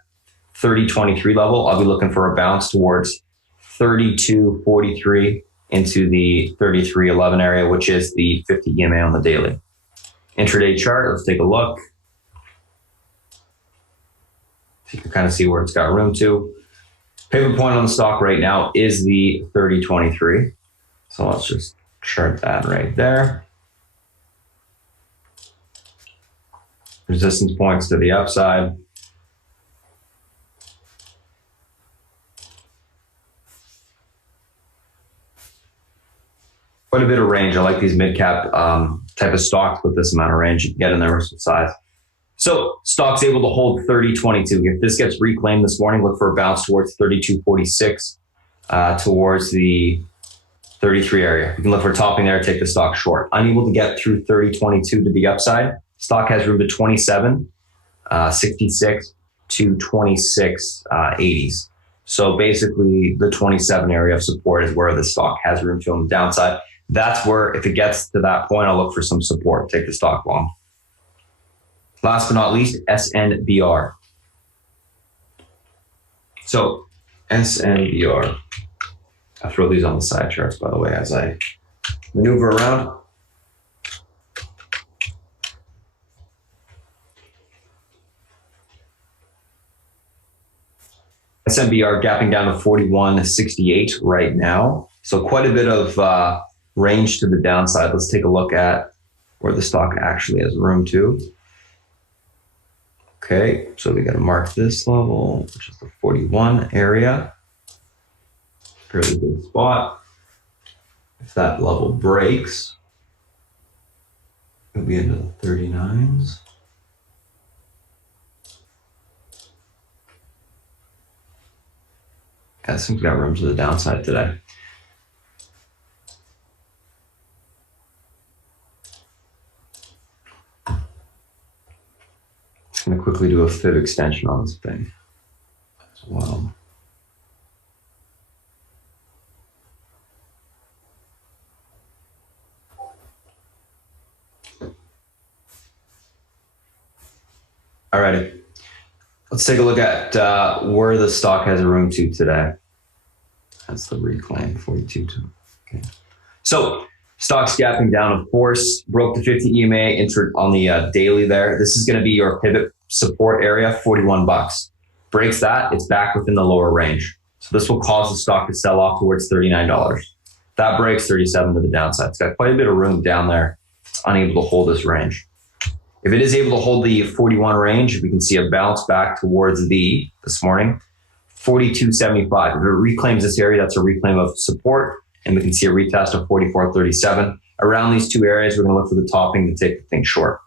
30.23 level, I'll be looking for a bounce towards 32.43 into the 33.11 area, which is the 50 EMA on the daily. Intraday chart, let's take a look. So you can kind of see where it's got room to. Pivot point on the stock right now is the 30.23. So let's just chart that right there. Resistance points to the upside. Quite a bit of range. I like these mid-cap type of stocks with this amount of range. You can get in there with size. So stock's able to hold 30.22. If this gets reclaimed this morning, look for a bounce towards 32.46 towards the 33 area. You can look for topping there, take the stock short. Unable to get through 30.22 to the upside. Stock has room to 27.66 to 26.80s. So basically the 27 area of support is where the stock has room to on the downside. That's where, if it gets to that point, I'll look for some support, take the stock long. Last but not least, SNBR. So SNBR. I throw these on the side charts, by the way, as I maneuver around. SNBR gapping down to 41.68 right now. So quite a bit of range to the downside. Let's take a look at where the stock actually has room to. Okay, so we got to mark this level, which is the 41 area. Fairly good spot. If that level breaks, it'll be into the 39s. Yeah, this thing's got room to the downside today. Just going to quickly do a fib extension on this thing as well. Alrighty, let's take a look at where the stock has room to today. That's the reclaim, 42. Okay. So stock's gapping down, of course, broke the 50 EMA, entered on the daily there. This is going to be your pivot support area, $41. Breaks that, it's back within the lower range. So this will cause the stock to sell off towards $39. That breaks 37 to the downside. It's got quite a bit of room down there. It's unable to hold this range. If it is able to hold the 41 range, we can see a bounce back towards this morning, 42.75. If it reclaims this area, that's a reclaim of support, and we can see a retest of 44.37. Around these two areas, we're going to look for the topping to take the thing short.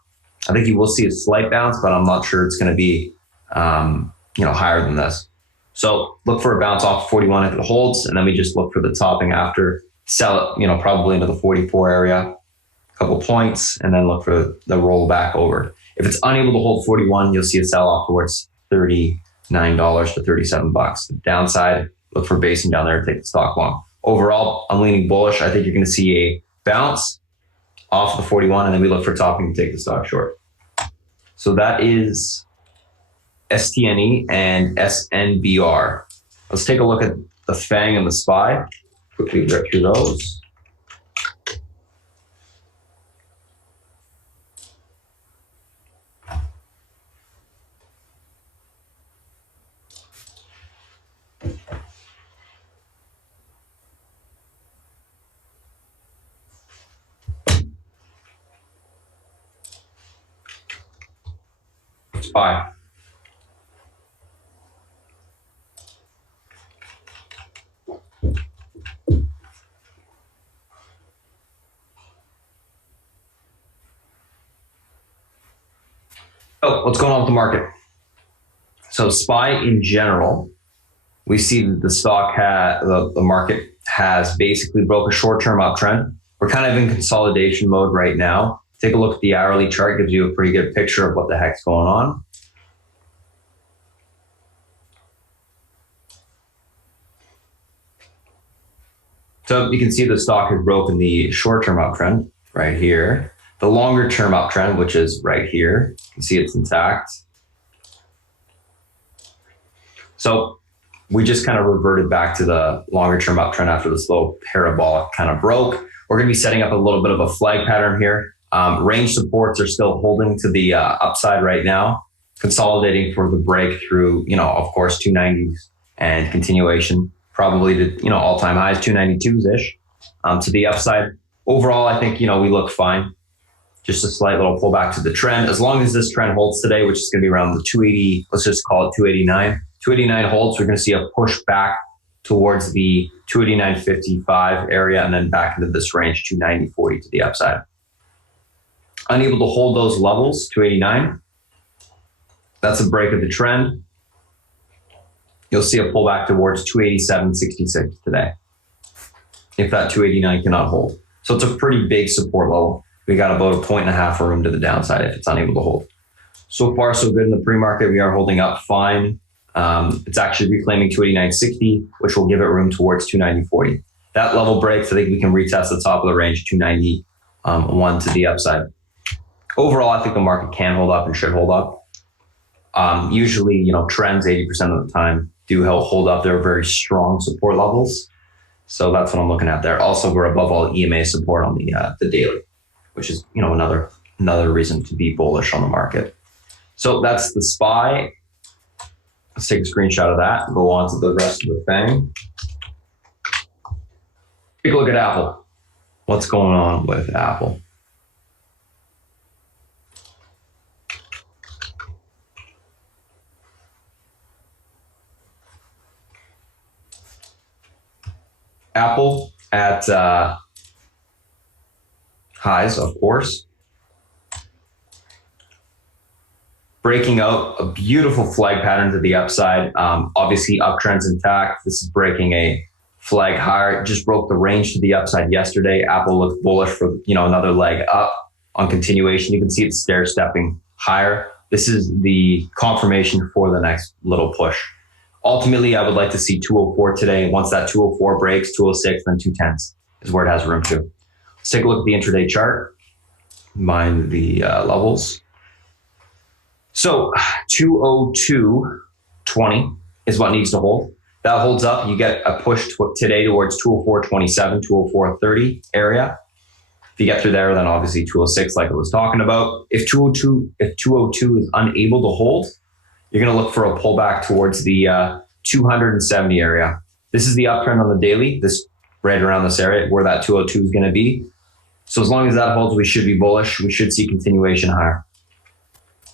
I think you will see a slight bounce, but I'm not sure it's going to be higher than this. So look for a bounce off 41 if it holds, and then we just look for the topping after, sell it, probably into the 44 area. Couple points, and then look for the roll back over. If it's unable to hold 41, you'll see a sell off towards $39 to $37. The downside, look for basing down there and take the stock long. Overall, I'm leaning bullish. I think you're going to see a bounce off of the 41, and then we look for topping to take the stock short. So that is STNE and SNBR. Let's take a look at the FANG and the SPY. Quickly rip through those. SPY. Oh, what's going on with the market? So SPY in general, we see that the stock the market has basically broke a short-term uptrend. We're kind of in consolidation mode right now. Take a look at the hourly chart, gives you a pretty good picture of what the heck's going on. So you can see the stock has broken the short-term uptrend right here. The longer-term uptrend, which is right here, you can see it's intact. So we just kind of reverted back to the longer-term uptrend after the slow parabolic kind of broke. We're going to be setting up a little bit of a flag pattern here. Range supports are still holding to the upside right now, consolidating for the breakthrough, of course, 290s and continuation, probably to, all-time highs, 292s-ish, to the upside. Overall, I think, we look fine. Just a slight little pullback to the trend. As long as this trend holds today, which is going to be around the 280, let's just call it 289. 289 holds, we're going to see a push back towards the 289.55 area and then back into this range, 290.40 to the upside. Unable to hold those levels, 289. That's a break of the trend. You'll see a pullback towards 287.66 today, if that 289 cannot hold. So it's a pretty big support level. We got about 1.5 points room to the downside if it's unable to hold. So far, so good in the pre-market. We are holding up fine. It's actually reclaiming 289.60, which will give it room towards 290.40. That level breaks, I think we can retest the top of the range, 291 to the upside. Overall, I think the market can hold up and should hold up. Usually, trends 80% of the time do hold up. They're very strong support levels. So that's what I'm looking at there. Also, we're above all EMA support on the daily, which is, another reason to be bullish on the market. So that's the SPY. Let's take a screenshot of that and go on to the rest of the thing. Take a look at Apple. What's going on with Apple? Apple at highs, of course. Breaking out a beautiful flag pattern to the upside. Obviously, uptrend's intact. This is breaking a flag higher. It just broke the range to the upside yesterday. Apple looked bullish for another leg up on continuation. You can see it stair stepping higher. This is the confirmation for the next little push. Ultimately, I would like to see 204 today. Once that 204 breaks, 206, then 210s is where it has room to. Let's take a look at the intraday chart. Mind the levels. So 202.20 is what needs to hold. That holds up. You get a push today towards 204.27, 204.30 area. If you get through there, then obviously 206, like I was talking about. If 202 is unable to hold, you're going to look for a pullback towards the 270 area. This is the uptrend on the daily, this right around this area where that 202 is going to be. So as long as that holds, we should be bullish. We should see continuation higher.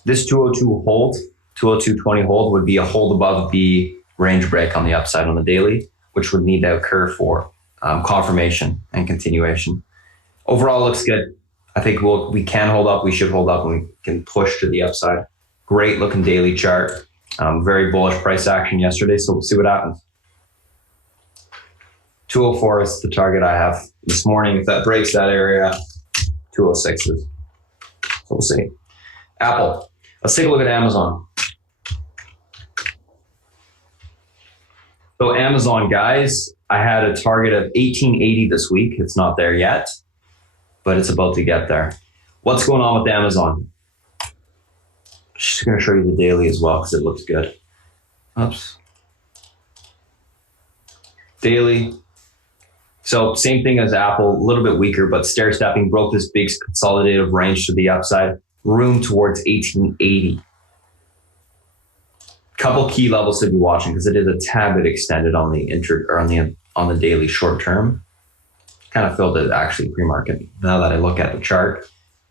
This 202 hold, 202.20 hold would be a hold above the range break on the upside on the daily, which would need to occur for confirmation and continuation. Overall, looks good. I think we can hold up. We should hold up, and we can push to the upside. Great looking daily chart. Very bullish price action yesterday, so we'll see what happens. 204 is the target I have this morning. If that breaks that area, 206 is. So we'll see. Apple. Let's take a look at Amazon. So Amazon, guys, I had a target of 1880 this week. It's not there yet, but it's about to get there. What's going on with Amazon? Just going to show you the daily as well because it looks good. Oops. Daily. So same thing as Apple, a little bit weaker, but stair stepping, broke this big consolidative range to the upside. Room towards 1880. Couple key levels to be watching because it is a tad bit extended on the on the daily short term. Kind of filled it actually pre-market now that I look at the chart.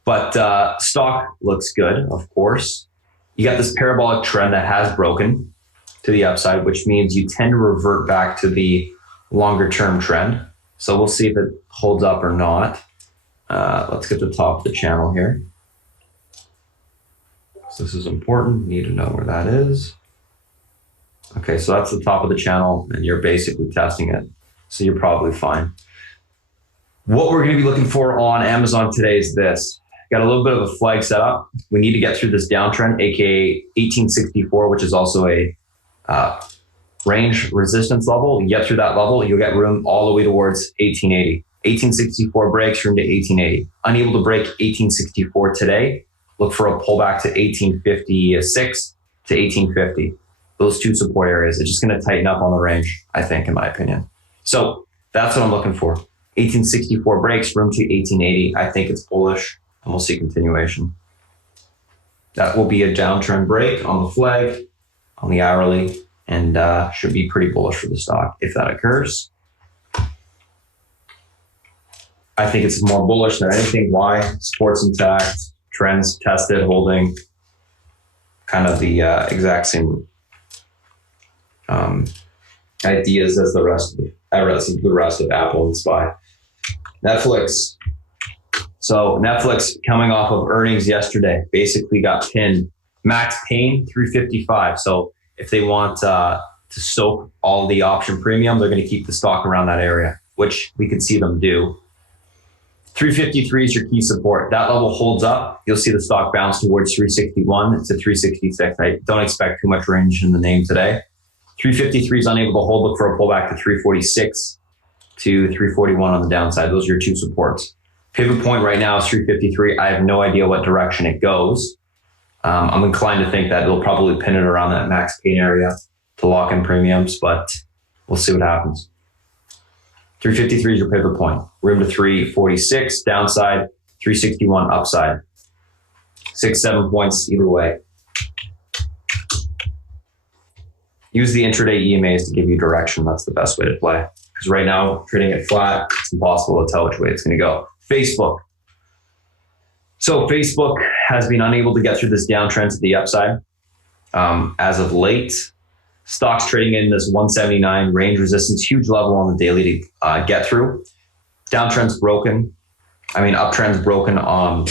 But stock looks good, of course. You got this parabolic trend that has broken to the upside, which means you tend to revert back to the longer term trend. So we'll see if it holds up or not. Let's get to the top of the channel here. So this is important. You need to know where that is. Okay, so that's the top of the channel and you're basically testing it. So you're probably fine. What we're going to be looking for on Amazon today is this. Got a little bit of a flag set up. We need to get through this downtrend, aka 1864, which is also a range resistance level. You get through that level, you'll get room all the way towards 1880. 1864 breaks, room to 1880. Unable to break 1864 today, look for a pullback to 1856 to 1850. Those two support areas. It's just going to tighten up on the range, I think, in my opinion. So that's what I'm looking for. 1864 breaks, room to 1880. I think it's bullish, and we'll see continuation. That will be a downtrend break on the flag, on the hourly, and should be pretty bullish for the stock if that occurs. I think it's more bullish than anything. Why? Supports intact, trends tested, holding kind of the exact same ideas as the rest of Apple and SPY. Netflix. So Netflix coming off of earnings yesterday basically got pinned. Max pain 355. So if they want to soak all the option premium, they're going to keep the stock around that area, which we can see them do. 353 is your key support. That level holds up. You'll see the stock bounce towards 361 to 366. I don't expect too much range in the name today. 353 is unable to hold. Look for a pullback to 346 to 341 on the downside. Those are your two supports. Pivot point right now is 353. I have no idea what direction it goes. I'm inclined to think that it'll probably pin it around that max pain area to lock in premiums, but we'll see what happens. 353 is your pivot point. Room to 346, downside, 361 upside. 6-7 points either way. Use the intraday EMAs to give you direction. That's the best way to play. Because right now, trading it flat, it's impossible to tell which way it's going to go. Facebook. So Facebook has been unable to get through this downtrend to the upside as of late. Stocks trading in this 179 range resistance, huge level on the daily to get through. Downtrend's broken. Uptrend's broken on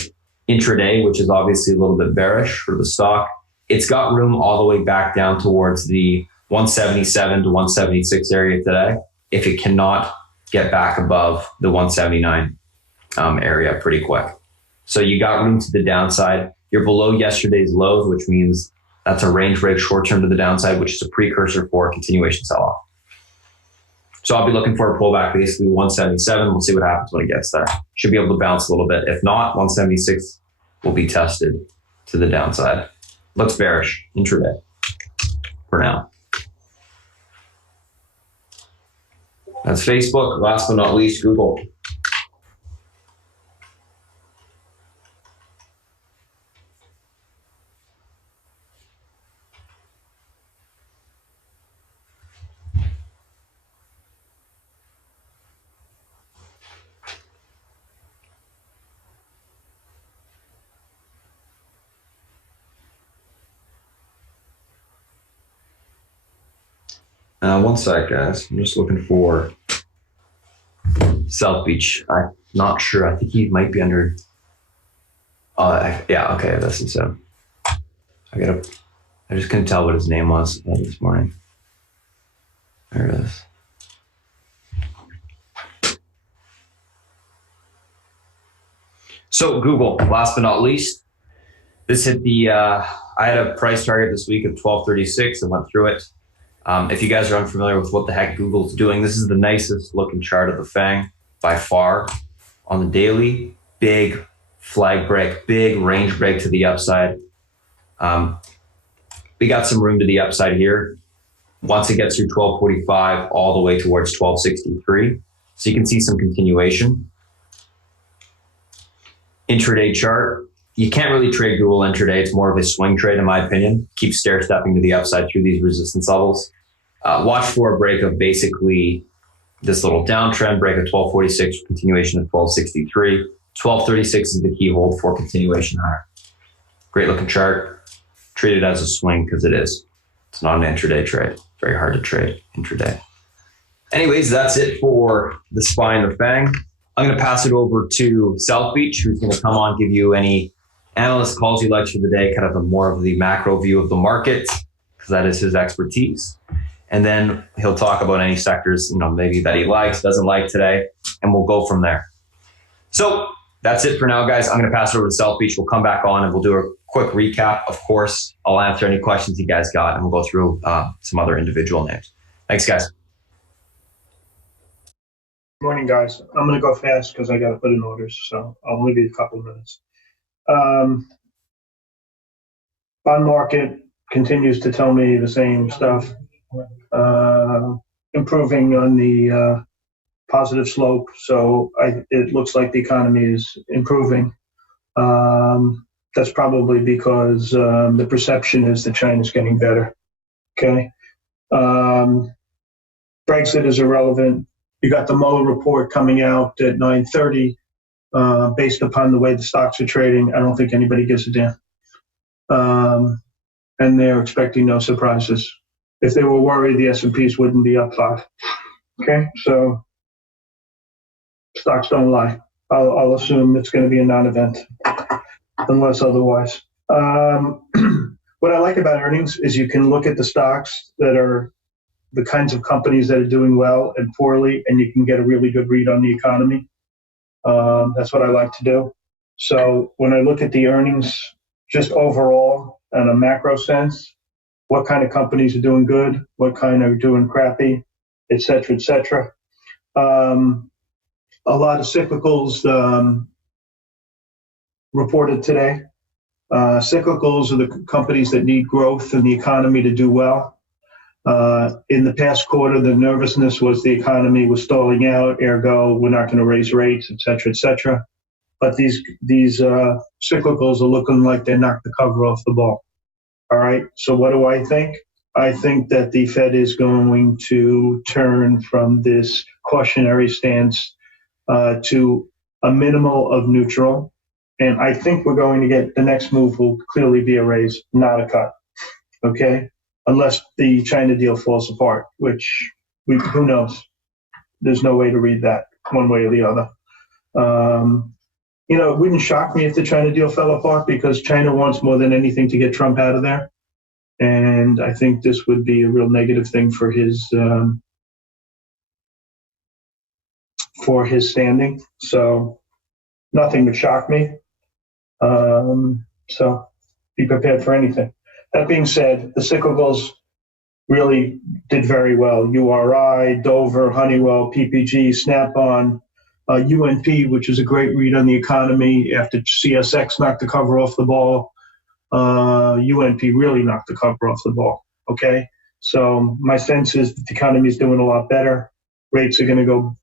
intraday, which is obviously a little bit bearish for the stock. It's got room all the way back down towards the 177 to 176 area today if it cannot get back above the 179 area pretty quick. So you got room to the downside. You're below yesterday's lows, which means that's a range break short term to the downside, which is a precursor for a continuation sell-off. So I'll be looking for a pullback, basically 177. We'll see what happens when it gets there. Should be able to bounce a little bit. If not, 176 will be tested to the downside. Looks bearish intraday for now. That's Facebook. Last but not least, Google. One sec, guys. I'm just looking for South Beach. I'm not sure. I think he might be under. Yeah, okay, this is him. I just couldn't tell what his name was this morning. There it is. So Google, last but not least, this hit the. I had a price target this week of 1236. I went through it. If you guys are unfamiliar with what the heck Google's doing, this is the nicest looking chart of the FANG by far. On the daily, big flag break, big range break to the upside. We got some room to the upside here. Once it gets through 1245, all the way towards 1263. So you can see some continuation. Intraday chart. You can't really trade Google intraday. It's more of a swing trade, in my opinion. Keep stair stepping to the upside through these resistance levels. Watch for a break of basically this little downtrend, break of 1246, continuation of 1263. 1236 is the key hold for continuation higher. Great looking chart. Treat it as a swing because it is. It's not an intraday trade. Very hard to trade intraday. Anyways, that's it for the SPY and the FANG. I'm going to pass it over to South Beach, who's going to come on, give you any analyst calls you like for the day, kind of a more of the macro view of the market, because that is his expertise. And then he'll talk about any sectors, maybe that he likes, doesn't like today, and we'll go from there. So that's it for now, guys. I'm going to pass it over to South Beach. We'll come back on and we'll do a quick recap. Of course, I'll answer any questions you guys got, and we'll go through some other individual names. Thanks, guys. Morning, guys. I'm going to go fast because I got to put in orders, so I'll only be a couple of minutes. Bond market continues to tell me the same stuff. Improving on the positive slope, so it looks like the economy is improving. That's probably because the perception is that China's getting better. Okay. Brexit is irrelevant. You got the Mueller report coming out at 9:30. Based upon the way the stocks are trading, I don't think anybody gives a damn. And they're expecting no surprises. If they were worried, the S&Ps wouldn't be up 5. Okay, so stocks don't lie. I'll assume it's going to be a non-event, unless otherwise. What I like about earnings is you can look at the stocks that are the kinds of companies that are doing well and poorly, and you can get a really good read on the economy. That's what I like to do. So when I look at the earnings, just overall in a macro sense, what kind of companies are doing good, what kind are doing crappy, et cetera, et cetera. A lot of cyclicals reported today. Cyclicals are the companies that need growth in the economy to do well. In the past quarter, the nervousness was the economy was stalling out, ergo, we're not going to raise rates, et cetera, et cetera. But these cyclicals are looking like they knocked the cover off the ball. All right, so what do I think? I think that the Fed is going to turn from this cautionary stance to a minimal of neutral. And I think we're going to get, the next move will clearly be a raise, not a cut. Okay? Unless the China deal falls apart, which who knows? There's no way to read that one way or the other. It wouldn't shock me if the China deal fell apart because China wants more than anything to get Trump out of there. And I think this would be a real negative thing for his standing. So nothing would shock me. So be prepared for anything. That being said, the cyclicals really did very well. URI, Dover, Honeywell, PPG, Snap-on, UNP, which is a great read on the economy after CSX knocked the cover off the ball. UNP really knocked the cover off the ball. Okay, so my sense is that the economy is doing a lot better. Rates are going to go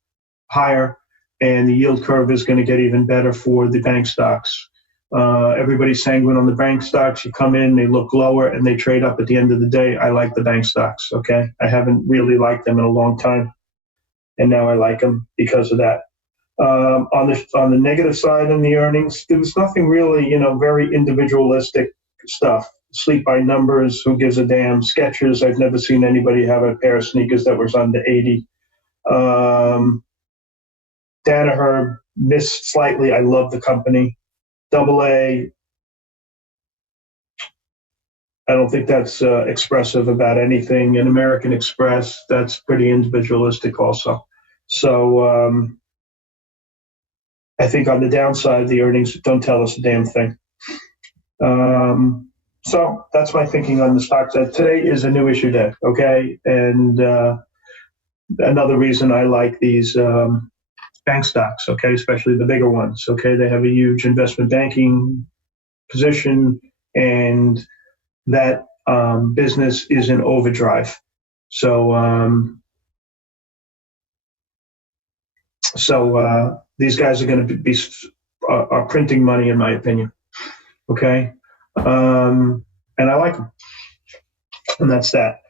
higher, and the yield curve is going to get even better for the bank stocks. Everybody's sanguine on the bank stocks. You come in, they look lower, and they trade up at the end of the day. I like the bank stocks, okay? I haven't really liked them in a long time, and now I like them because of that. On the negative side in the earnings, there was nothing really, very individualistic stuff. Sleep by numbers, who gives a damn? Skechers, I've never seen anybody have a pair of sneakers that was under 80. Danaher missed slightly. I love the company. AA, I don't think that's expressive about anything. And American Express, that's pretty individualistic also. So I think on the downside, the earnings don't tell us a damn thing. So that's my thinking on the stocks. Today is a new issue day, okay? And another reason I like these bank stocks, okay, especially the bigger ones, okay? They have a huge investment banking position, and that business is in overdrive. So these guys are going to be are printing money, in my opinion. Okay, and I like them, and that's that.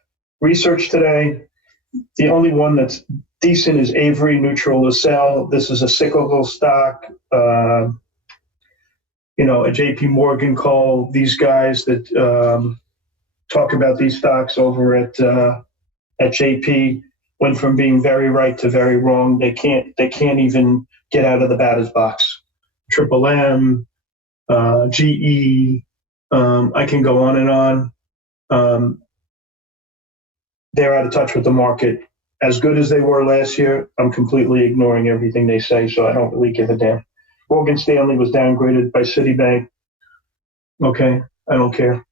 Research today. The only one that's decent is Avery, neutral to sell. This is a cyclical stock. A JP Morgan call. These guys that talk about these stocks over at JP went from being very right to very wrong. They can't even get out of the batter's box. Triple M, GE. I can go on and on. They're out of touch with the market. As good as they were last year, I'm completely ignoring everything they say, so I don't really give a damn. Morgan Stanley was downgraded by Citibank. Okay, I don't care.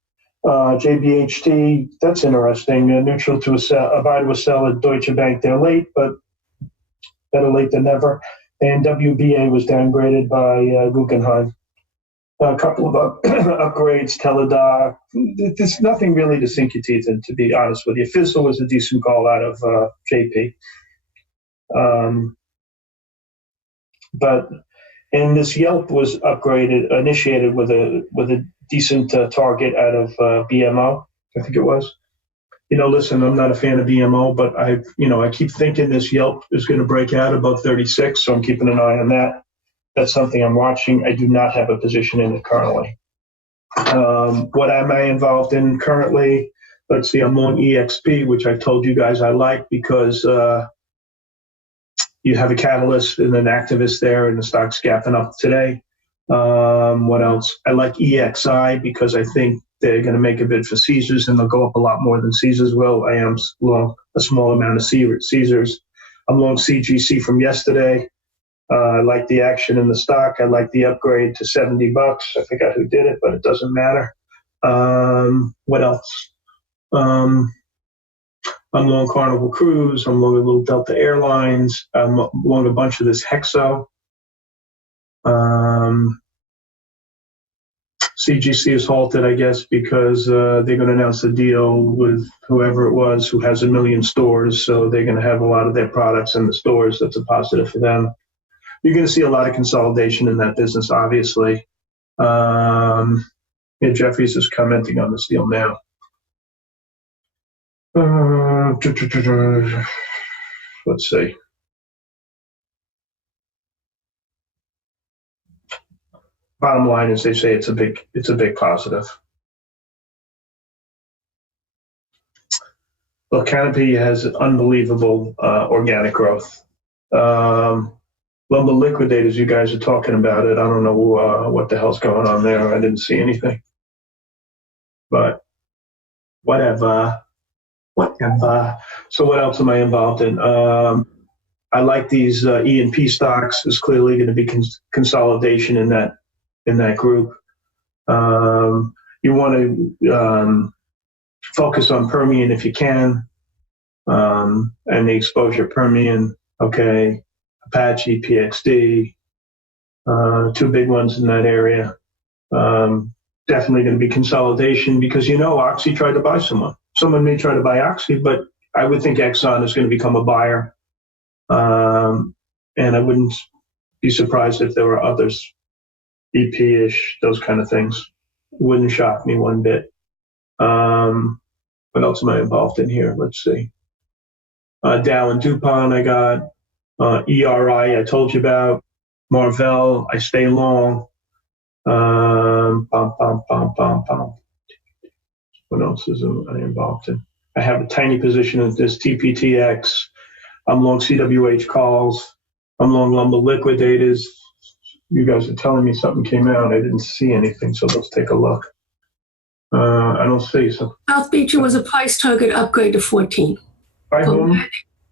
JBHT, that's interesting. Neutral to a buy to a sell at Deutsche Bank. They're late, but better late than never. And WBA was downgraded by Guggenheim. A couple of upgrades, Teladoc. There's nothing really to sink your teeth in, to be honest with you. Fizzle was a decent call out of JP. And this Yelp was initiated with a decent target out of BMO, I think it was. Listen, I'm not a fan of BMO, but I keep thinking this Yelp is going to break out above 36, so I'm keeping an eye on that. That's something I'm watching. I do not have a position in it currently. What am I involved in currently? Let's see, I'm on EXP, which I've told you guys I like because you have a catalyst and an activist there, and the stock's gapping up today. What else? I like EXI because I think they're going to make a bid for Caesars, and they'll go up a lot more than Caesars will. I am long a small amount of Caesars. I'm long CGC from yesterday. I like the action in the stock. I like the upgrade to $70. I forgot who did it, but it doesn't matter. What else? I'm long Carnival Cruise. I'm long a little Delta Airlines. I'm long a bunch of this Hexo. CGC is halted, I guess, because they're going to announce a deal with whoever it was who has 1 million stores. So they're going to have a lot of their products in the stores. That's a positive for them. You're going to see a lot of consolidation in that business, obviously. Jeffries is commenting on this deal now. Let's see. Bottom line is they say it's a big positive. Well, Canopy has unbelievable organic growth. Lumber Liquidators, you guys are talking about it. I don't know what the hell's going on there. I didn't see anything. But whatever. So what else am I involved in? I like these E&P stocks. There's clearly going to be consolidation in that group. You want to focus on Permian if you can, and the exposure Permian. Okay. Apache, PXD, two big ones in that area. Definitely going to be consolidation because, Oxy tried to buy someone. Someone may try to buy Oxy, but I would think Exxon is going to become a buyer. And I wouldn't be surprised if there were others, EP-ish, those kind of things. Wouldn't shock me one bit. What else am I involved in here? Let's see. Dow and DuPont I got. ERI, I told you about. Marvell, I stay long. What else is I involved in? I have a tiny position in this TPTX. I'm long CWH calls. I'm long Lumber Liquidators. You guys are telling me something came out. I didn't see anything, so let's take a look. I don't see so. South Beach was a price target upgrade to 14. By whom?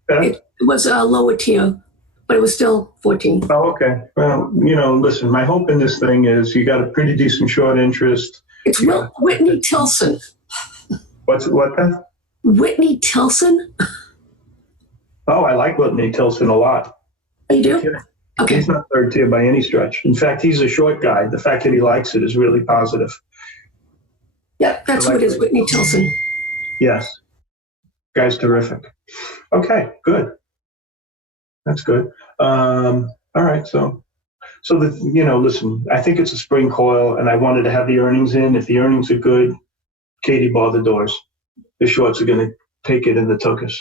It was a lower tier, but it was still 14. Oh, okay. Well, listen, my hope in this thing is you got a pretty decent short interest. It's Whitney Tilson. What then? Whitney Tilson? Oh, I like Whitney Tilson a lot. Oh, you do? Okay. He's not third tier by any stretch. In fact, he's a short guy. The fact that he likes it is really positive. Yep, that's who it is, Whitney Tilson. Yes. Guy's terrific. Okay, good. That's good. All right, so listen, I think it's a spring coil, and I wanted to have the earnings in. If the earnings are good, Katie, bar the doors. The shorts are going to take it in the tuchus.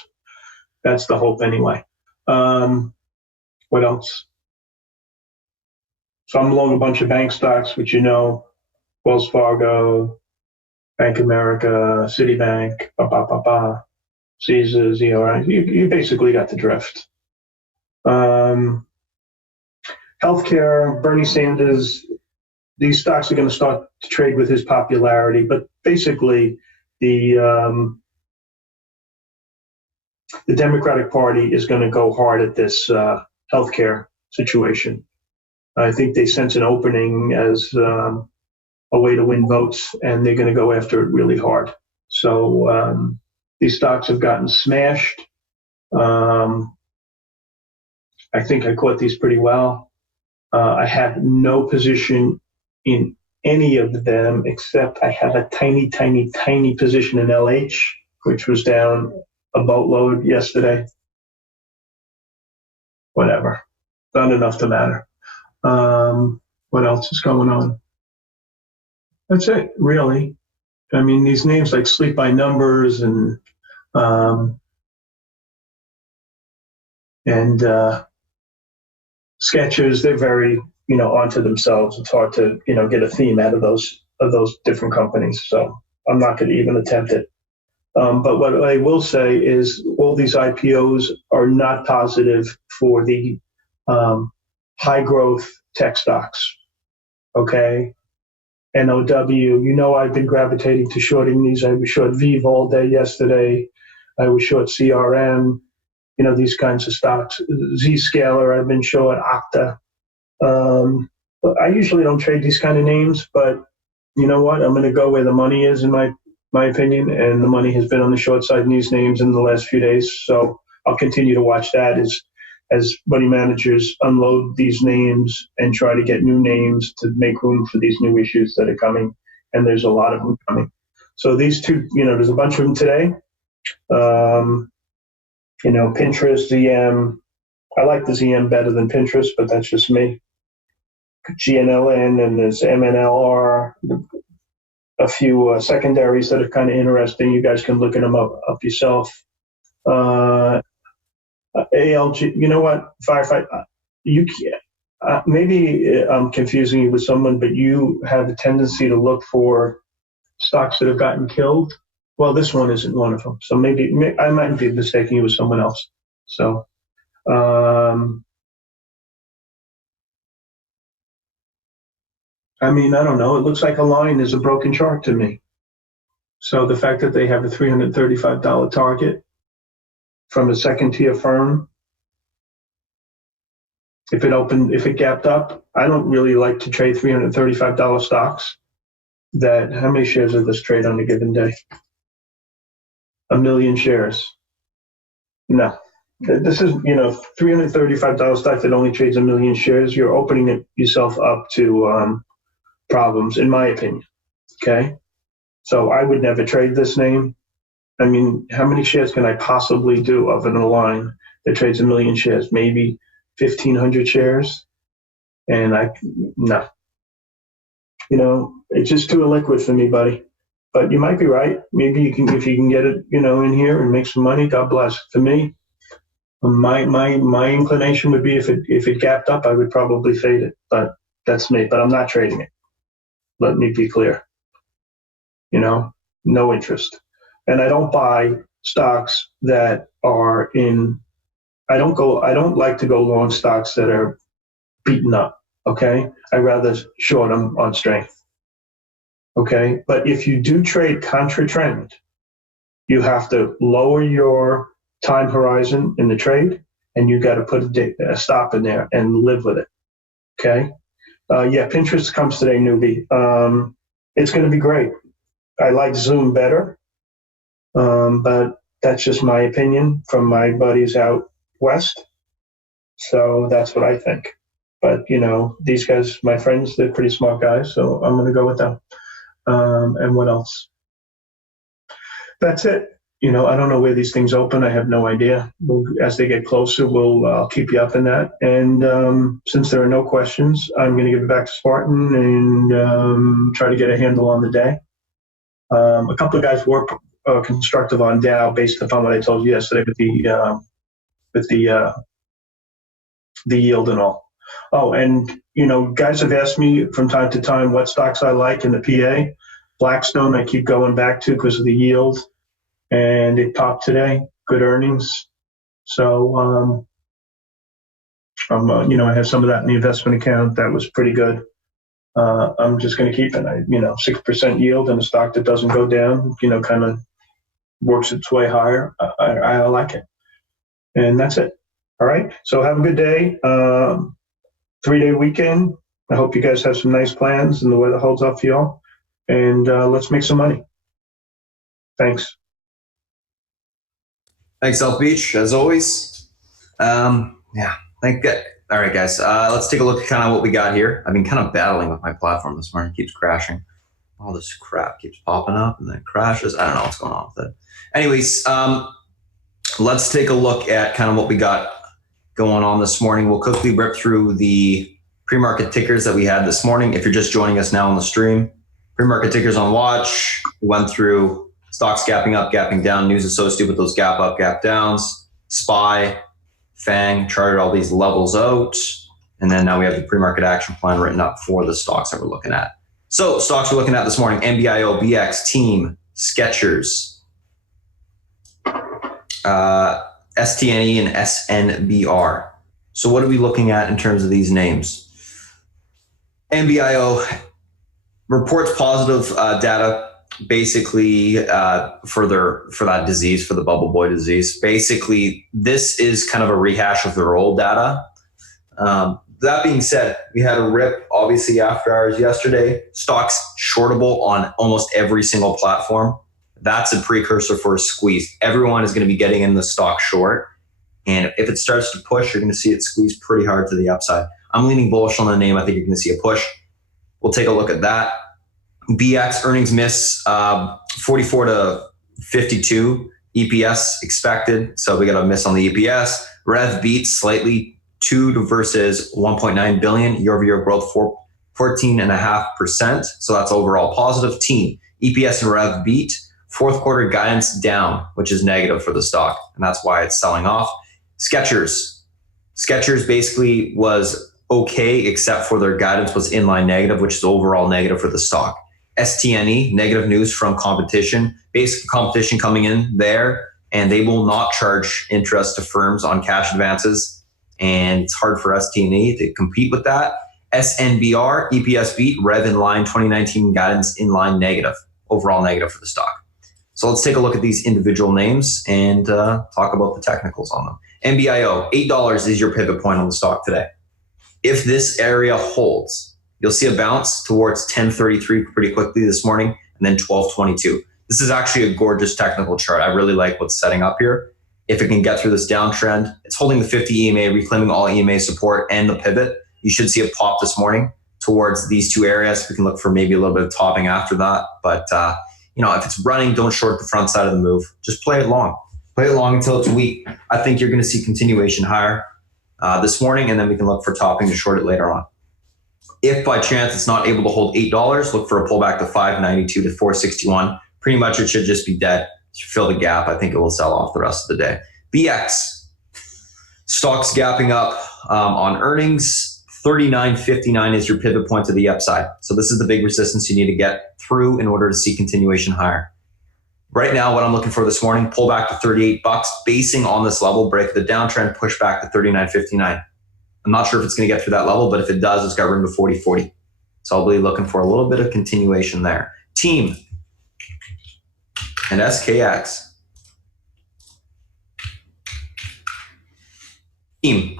That's the hope anyway. What else? So I'm long a bunch of bank stocks, which Wells Fargo, Bank of America, Citibank, Caesars, you basically got the drift. Healthcare, Bernie Sanders, these stocks are going to start to trade with his popularity, but basically the Democratic Party is going to go hard at this healthcare situation. I think they sense an opening as a way to win votes, and they're going to go after it really hard. So these stocks have gotten smashed. I think I caught these pretty well. I have no position in any of them except I have a tiny, tiny, tiny position in LH, which was down a boatload yesterday. Whatever. Not enough to matter. What else is going on? That's it, really. I mean, these names like Sleep by Numbers and Sketchers, they're very, onto themselves. It's hard to, get a theme out of those different companies. So I'm not going to even attempt it. But what I will say is all these IPOs are not positive for the high growth tech stocks. Okay. NOW, I've been gravitating to shorting these. I was short Vive all day yesterday. I was short CRM, these kinds of stocks. Zscaler, I've been short Okta. But I usually don't trade these kind of names, but you know what? I'm going to go where the money is, in my opinion, and the money has been on the short side in these names in the last few days. So I'll continue to watch that as money managers unload these names and try to get new names to make room for these new issues that are coming. And there's a lot of them coming. So these two, there's a bunch of them today. Pinterest, ZM. I like the ZM better than Pinterest, but that's just me. GNLN, and there's MNLR, a few secondaries that are kind of interesting. You guys can look at them up yourself. ALG, you know what, Firefight, you can't, maybe I'm confusing you with someone, but you have a tendency to look for stocks that have gotten killed. Well, this one isn't one of them. So maybe I might be mistaking you with someone else. So, I don't know. It looks like a line is a broken chart to me. So the fact that they have a $335 target from a second tier firm, if it gapped up, I don't really like to trade $335 stocks. How many shares does this trade on a given day? 1 million shares. No. This is, $335 stock that only trades 1 million shares. You're opening yourself up to problems, in my opinion. Okay? So I would never trade this name. How many shares can I possibly do of a line that trades 1 million shares? Maybe 1,500 shares. And no. It's just too illiquid for me, buddy. But you might be right. Maybe if you can get it, in here and make some money, God bless. For me, my inclination would be if it gapped up, I would probably fade it. But that's me. But I'm not trading it. Let me be clear. No interest. And I don't buy stocks that are I don't like to go long stocks that are beaten up. Okay. I'd rather short them on strength. Okay. But if you do trade contra trend, you have to lower your time horizon in the trade, and you got to put a stop in there and live with it. Okay. Pinterest comes today, newbie. It's going to be great. I like Zoom better, but that's just my opinion from my buddies out west. So that's what I think. But, these guys, my friends, they're pretty smart guys, so I'm going to go with them. And what else? That's it. I don't know where these things open. I have no idea. As they get closer, I'll keep you up in that. And since there are no questions, I'm going to give it back to Spartan and try to get a handle on the day. A couple of guys were constructive on Dow based upon what I told you yesterday with the yield and all. Oh, and guys have asked me from time to time what stocks I like in the PA. Blackstone I keep going back to because of the yield, and it topped today. Good earnings. So I have some of that in the investment account. That was pretty good. I'm just going to keep it. 6% yield in a stock that doesn't go down. Kind of works its way higher. I like it, and that's it. All right. So have a good day. 3-day weekend. I hope you guys have some nice plans and the weather holds up for y'all. And let's make some money. Thanks. Thanks, Elk Beach, as always. Thank you. All right, guys. Let's take a look at kind of what we got here. I've been kind of battling with my platform this morning. It keeps crashing. All this crap keeps popping up and then crashes. I don't know what's going on with it. Anyways, let's take a look at kind of what we got going on this morning. We'll quickly rip through the pre-market tickers that we had this morning. If you're just joining us now on the stream, pre-market tickers on watch. We went through stocks gapping up, gapping down, news associated with those gap up, gap downs, SPY, FANG, charted all these levels out. And then now we have the pre-market action plan written up for the stocks that we're looking at. So stocks we're looking at this morning: NBIO, BX, Team, Skechers, STNE, and SNBR. So what are we looking at in terms of these names? NBIO reports positive data basically for that disease, for the bubble boy disease. Basically, this is kind of a rehash of their old data. That being said, we had a rip, obviously, after hours yesterday. Stocks shortable on almost every single platform. That's a precursor for a squeeze. Everyone is going to be getting in the stock short. And if it starts to push, you're going to see it squeeze pretty hard to the upside. I'm leaning bullish on the name. I think you're going to see a push. We'll take a look at that. BX earnings miss 44 to 52 EPS expected. So we got a miss on the EPS. Rev beat slightly 2 versus 1.9 billion year-over-year growth, 14.5%. So that's overall positive. Team EPS and Rev beat. Fourth quarter guidance down, which is negative for the stock, and that's why it's selling off. Skechers basically was okay, except for their guidance was inline negative, which is overall negative for the stock. STNE, negative news from competition. Basic competition coming in there, and they will not charge interest to firms on cash advances, and it's hard for STNE to compete with that. SNBR, EPS beat, Rev in line, 2019 guidance in line negative, overall negative for the stock. So let's take a look at these individual names and talk about the technicals on them. NBIO, $8 is your pivot point on the stock today. If this area holds, you'll see a bounce towards 1033 pretty quickly this morning, and then 1222. This is actually a gorgeous technical chart. I really like what's setting up here. If it can get through this downtrend, it's holding the 50 EMA, reclaiming all EMA support and the pivot. You should see a pop this morning towards these two areas. We can look for maybe a little bit of topping after that, but if it's running, don't short the front side of the move. Just play it long. Play it long until it's weak. I think you're going to see continuation higher this morning, and then we can look for topping to short it later on. If by chance it's not able to hold $8, look for a pullback to 592 to 461. Pretty much it should just be dead. To fill the gap, I think it will sell off the rest of the day. BX, stocks gapping up on earnings. 39.59 is your pivot point to the upside. So this is the big resistance you need to get through in order to see continuation higher. Right now, what I'm looking for this morning, pull back to $38, basing on this level, break the downtrend, push back to 39.59. I'm not sure if it's going to get through that level, but if it does, it's got room to 40.40. So I'll be looking for a little bit of continuation there. Team and SKX. Team.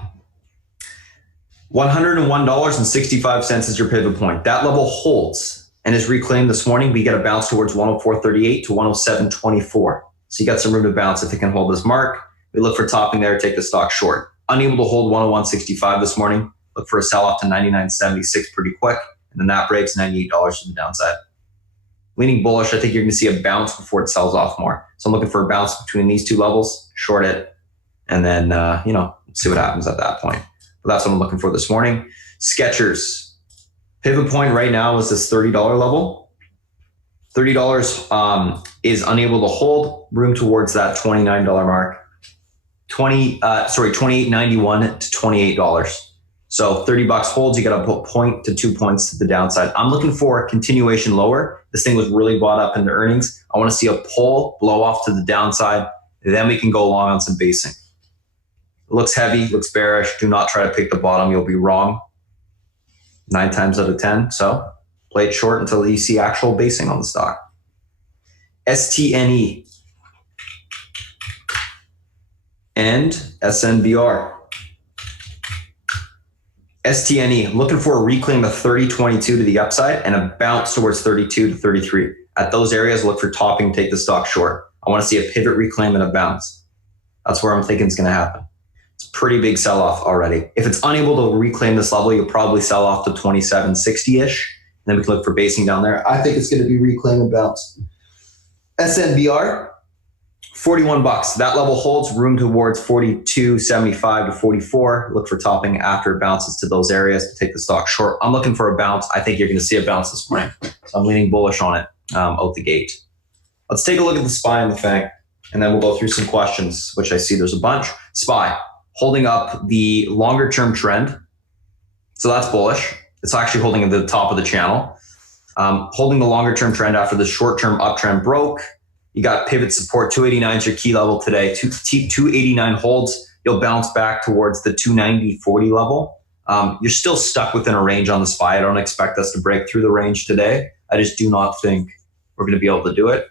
$101.65 is your pivot point. That level holds and is reclaimed this morning. We get a bounce towards 104.38 to 107.24. So you got some room to bounce if it can hold this mark. We look for topping there, take the stock short. Unable to hold 101.65 this morning. Look for a sell off to 99.76 pretty quick. And then that breaks $98 to the downside. leaning bullish. I think you're going to see a bounce before it sells off more. So I'm looking for a bounce between these two levels, short it, and then, see what happens at that point. But that's what I'm looking for this morning. Skechers. Pivot point right now is this $30 level. $30 is unable to hold. Room towards that $29 mark. $28.91 to $28. So $30 holds, you got to put 0.1 to 2 points to the downside. I'm looking for a continuation lower. This thing was really bought up into earnings. I want to see a pull, blow off to the downside. Then we can go long on some basing. It looks heavy, looks bearish. Do not try to pick the bottom. You'll be wrong 9 times out of 10. So play it short until you see actual basing on the stock. STNE and SNBR. STNE, looking for a reclaim of 30.22 to the upside and a bounce towards 32 to 33. At those areas, look for topping, take the stock short. I want to see a pivot reclaim and a bounce. That's where I'm thinking it's going to happen. It's a pretty big sell-off already. If it's unable to reclaim this level, you'll probably sell off to 27.60-ish. Then we can look for basing down there. I think it's going to be reclaim and bounce. SNBR, $41. That level holds, room towards 42.75 to 44. Look for topping after it bounces to those areas to take the stock short. I'm looking for a bounce. I think you're going to see a bounce this morning. So I'm leaning bullish on it out the gate. Let's take a look at the SPY and the FANG, and then we'll go through some questions, which I see there's a bunch. SPY, holding up the longer term trend. So that's bullish. It's actually holding at the top of the channel. Holding the longer term trend after the short term uptrend broke. You got pivot support, 289 is your key level today. 289 holds, you'll bounce back towards the 290.40 level. You're still stuck within a range on the SPY. I don't expect us to break through the range today. I just do not think we're going to be able to do it.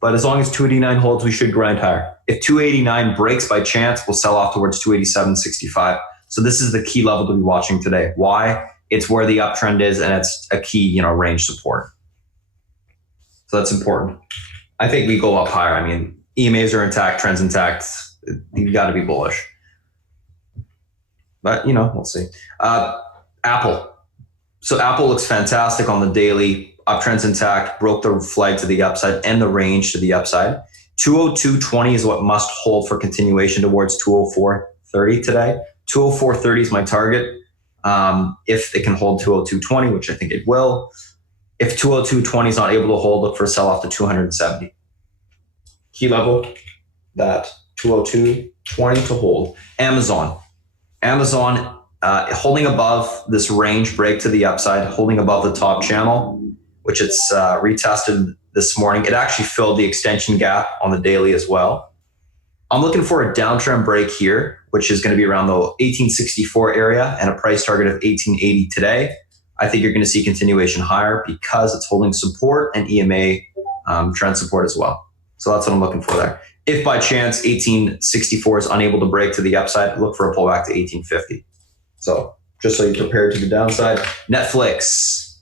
But as long as 289 holds, we should grind higher. If 289 breaks by chance, we'll sell off towards 287.65. So this is the key level to be watching today. Why? It's where the uptrend is, and it's a key, range support. So that's important. I think we go up higher. I mean, EMAs are intact, trends intact. You've got to be bullish. But, we'll see. Apple. So Apple looks fantastic on the daily. Uptrend's intact, broke the flag to the upside and the range to the upside. 202.20 is what must hold for continuation towards 204.30 today. 204.30 is my target. If it can hold 202.20, which I think it will. If 202.20 is not able to hold, look for a sell-off to 270. Key level, that 202.20 to hold. Amazon holding above this range break to the upside, holding above the top channel, which it's retested this morning. It actually filled the extension gap on the daily as well. I'm looking for a downtrend break here, which is going to be around the 1864 area and a price target of 1880 today. I think you're going to see continuation higher because it's holding support and EMA trend support as well. So that's what I'm looking for there. If by chance 1864 is unable to break to the upside, look for a pullback to 1850. So just so you're prepared to the downside. Netflix.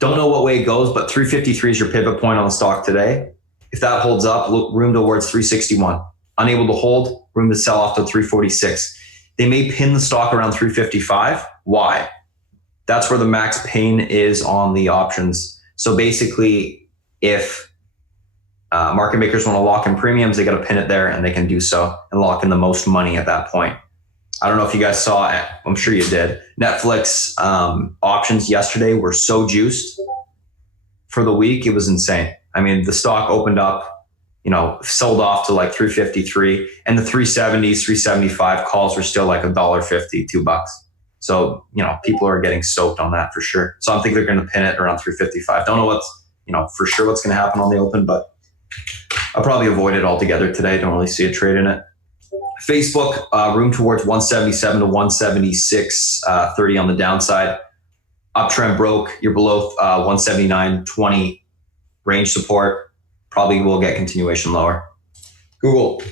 Don't know what way it goes, but 353 is your pivot point on the stock today. If that holds up, look, room towards 361. Unable to hold, room to sell off to 346. They may pin the stock around 355. Why? That's where the max pain is on the options. So basically, if market makers want to lock in premiums, they got to pin it there, and they can do so and lock in the most money at that point. I don't know if you guys saw it. I'm sure you did. Netflix options yesterday were so juiced for the week. It was insane. I mean, the stock opened up, sold off to like 353, and the 370s, 375 calls were still like $1.50, $2. So, people are getting soaked on that for sure. So I think they're going to pin it around 355. Don't know what's, for sure what's going to happen on the open, but I'll probably avoid it altogether today. Don't really see a trade in it. Facebook, room towards 177 to 176.30 on the downside. Uptrend broke. You're below 179.20 range support. Probably will get continuation lower. Google.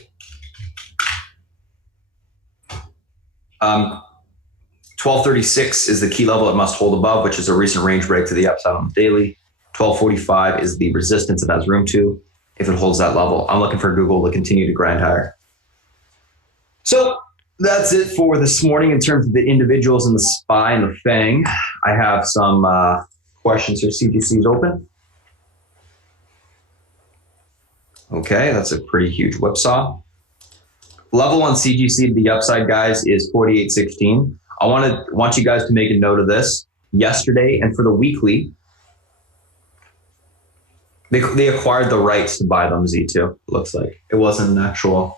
1236 is the key level it must hold above, which is a recent range break to the upside on the daily. 1245 is the resistance it has room to. If it holds that level, I'm looking for Google to continue to grind higher. So that's it for this morning in terms of the individuals in the SPY and the FANG. I have some questions here. CGC is open. Okay, that's a pretty huge whipsaw. Level on CGC to the upside, guys, is 48.16. I want you guys to make a note of this. Yesterday and for the weekly, they acquired the rights to buy them, Z2, looks like. It wasn't an actual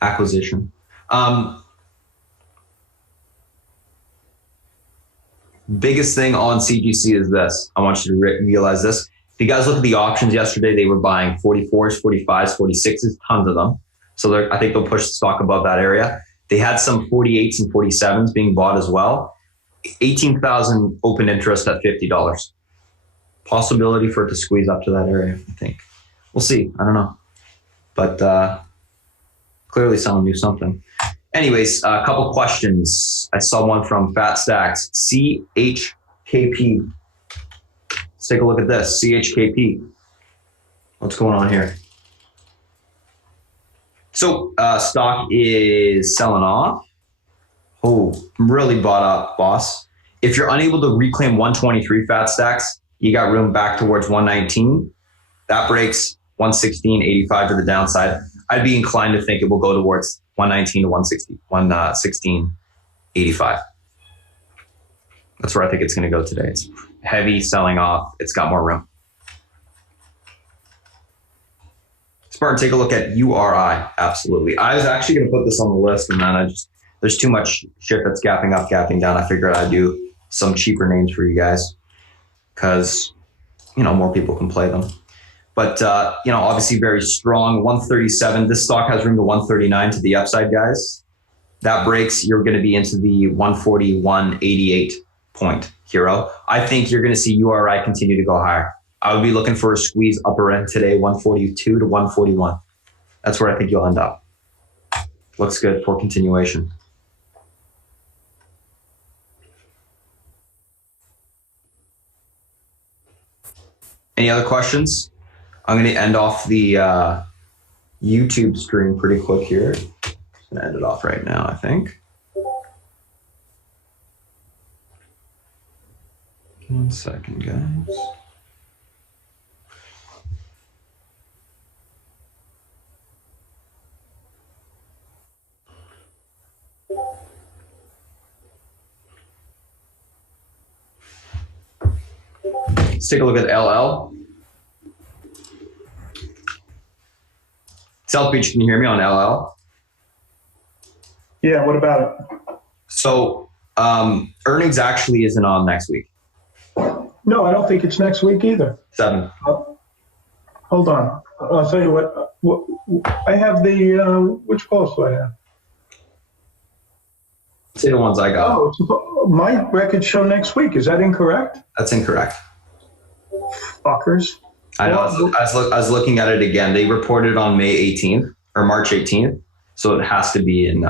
acquisition. Biggest thing on CGC is this. I want you to realize this. If you guys look at the options yesterday, they were buying 44s, 45s, 46s, tons of them. So I think they'll push the stock above that area. They had some 48s and 47s being bought as well. 18,000 open interest at $50. Possibility for it to squeeze up to that area, I think. We'll see. I don't know. But clearly someone knew something. Anyways, a couple questions. I saw one from Fat Stacks. CHKP. Let's take a look at this. CHKP. What's going on here? So stock is selling off. Oh, really bought up, boss. If you're unable to reclaim 123 Fat Stacks, you got room back towards 119. That breaks 116.85 to the downside. I'd be inclined to think it will go towards 119 to 116.85. That's where I think it's going to go today. It's heavy selling off. It's got more room. Spartan, take a look at URI. Absolutely. I was actually going to put this on the list, and then there's too much shit that's gapping up, gapping down. I figured I'd do some cheaper names for you guys because, more people can play them. But, obviously very strong. 137. This stock has room to 139 to the upside, guys. That breaks, you're going to be into the 141.88 point hero. I think you're going to see URI continue to go higher. I would be looking for a squeeze upper end today, 142 to 141. That's where I think you'll end up. Looks good for continuation. Any other questions? I'm going to end off the YouTube stream pretty quick here. I'm going to end it off right now, I think. 1 second, guys. Let's take a look at LL. South Beach, can you hear me on LL? Yeah, what about it? So earnings actually isn't on next week. No, I don't think it's next week either. 7. Hold on. I'll tell you what I have the, which calls do I have? Say the ones I got. Oh, my records show next week. Is that incorrect? That's incorrect. Fuckers. I know. I was looking at it again. They reported on May 18th or March 18th. So it has to be in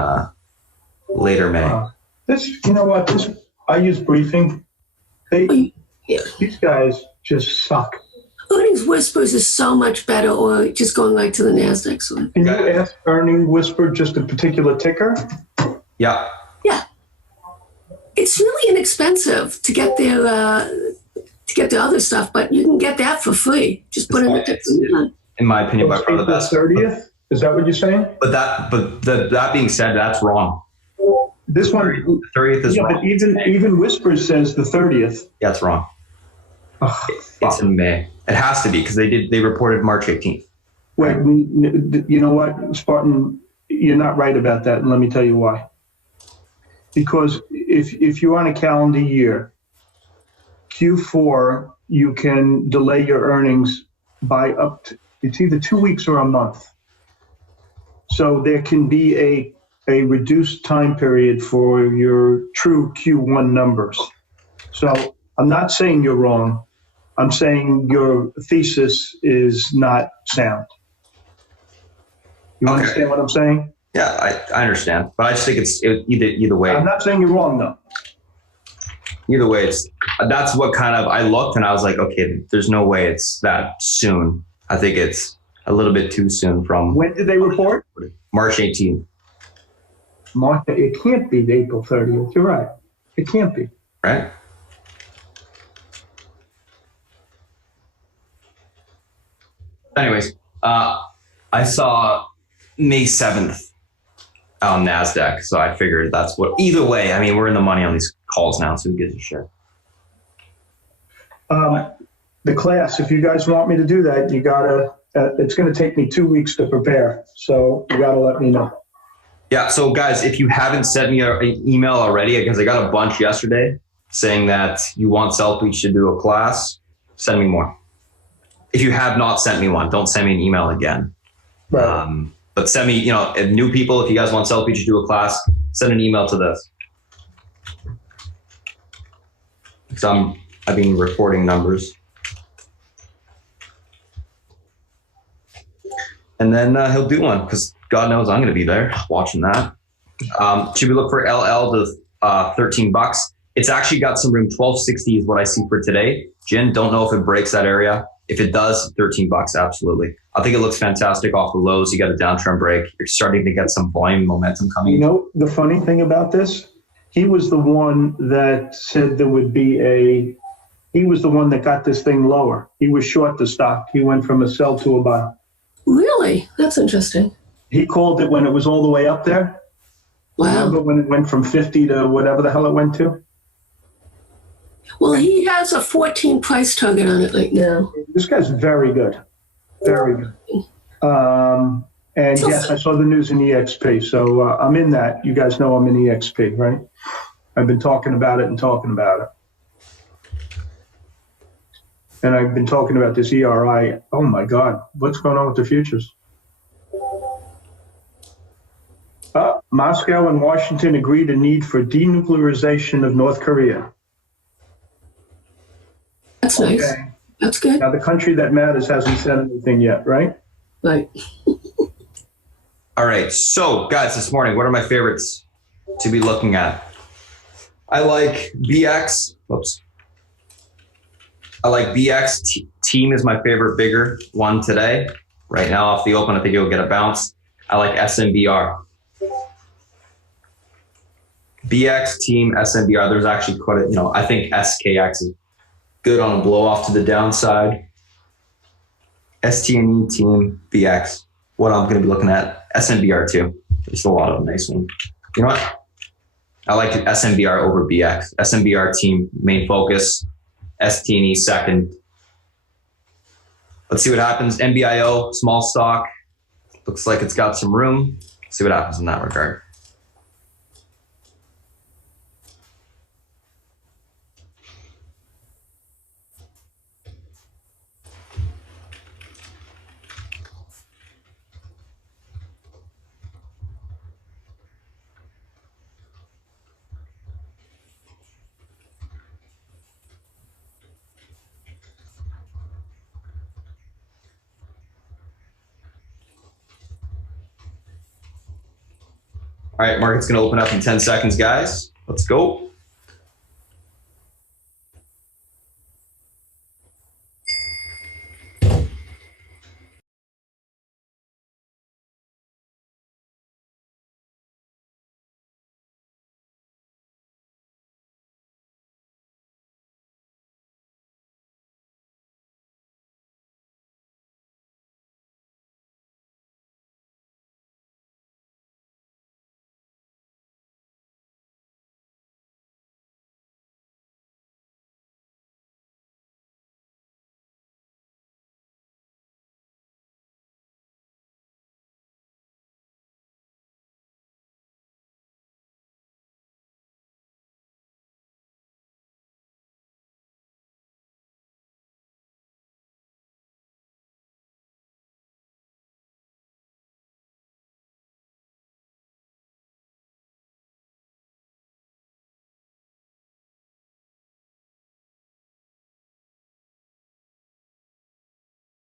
later May. I use briefing. These guys just suck. Earnings Whispers is so much better, or just going right to the NASDAQ. So. Can you ask Earning Whisper just a particular ticker? Yeah. Yeah. It's really inexpensive to get their other stuff, but you can get that for free. Just put in the ticker. In my opinion, by far the best. 30th? Is that what you're saying? But that being said, that's wrong. This one, the 30th is wrong. But even Whispers says the 30th. Yeah, it's wrong. Oh, it's in May. It has to be because they reported March 18th. Wait, you know what, Spartan, you're not right about that, and let me tell you why. Because if you're on a calendar year, Q4, you can delay your earnings by up to, it's either 2 weeks or a month. So there can be a reduced time period for your true Q1 numbers. So I'm not saying you're wrong. I'm saying your thesis is not sound. You understand what I'm saying? Yeah, I understand. But I just think it's either way. I'm not saying you're wrong, though. Either way, that's what kind of, I looked and I was like, okay, there's no way it's that soon. I think it's a little bit too soon from. When did they report? March 18th. March, it can't be April 30th. You're right. It can't be. Right? Anyways, I saw May 7th on NASDAQ. So I figured that's what, either way, I mean, we're in the money on these calls now, so who gives a shit? The class, if you guys want me to do that, you gotta, it's gonna take me 2 weeks to prepare. So you gotta let me know. Yeah, so guys, if you haven't sent me an email already, because I got a bunch yesterday saying that you want Southbeach to do a class, send me more. If you have not sent me one, don't send me an email again. Right. But send me, new people, if you guys want Southbeach to do a class, send an email to this. Because I've been reporting numbers. And then he'll do one, because God knows I'm going to be there watching that. Should we look for LL to 13 bucks? It's actually got some room. 1260 is what I see for today. Jin, don't know if it breaks that area. If it does, 13 bucks, absolutely. I think it looks fantastic off the lows. You got a downtrend break. You're starting to get some volume momentum coming. You know, the funny thing about this, he was the one that said there would be he was the one that got this thing lower. He was short the stock. He went from a sell to a buy. Really? That's interesting. He called it when it was all the way up there. Wow. Remember when it went from 50 to whatever the hell it went to? Well, he has a 14 price target on it right now. This guy's very good. Very good. And yes, I saw the news in EXP. So I'm in that. You guys know I'm in EXP, right? I've been talking about it and talking about it. And I've been talking about this ERI. Oh my God, what's going on with the futures? Moscow and Washington agreed a need for denuclearization of North Korea. That's nice. Okay. That's good. Now the country that matters hasn't said anything yet, right? Right. All right. So guys, this morning, what are my favorites to be looking at? I like BX. Whoops. I like BX. Team is my favorite bigger one today. Right now off the open, I think it'll get a bounce. I like SMBR. BX, Team, SMBR. There's actually quite a, I think SKX is good on a blow off to the downside. STNE, Team, BX. What I'm going to be looking at, SMBR too. There's a lot of nice ones. You know what? I like SMBR over BX. SMBR Team, main focus. STNE second. Let's see what happens. NBIO, small stock. Looks like it's got some room. Let's see what happens in that regard. All right, market's going to open up in 10 seconds, guys. Let's go.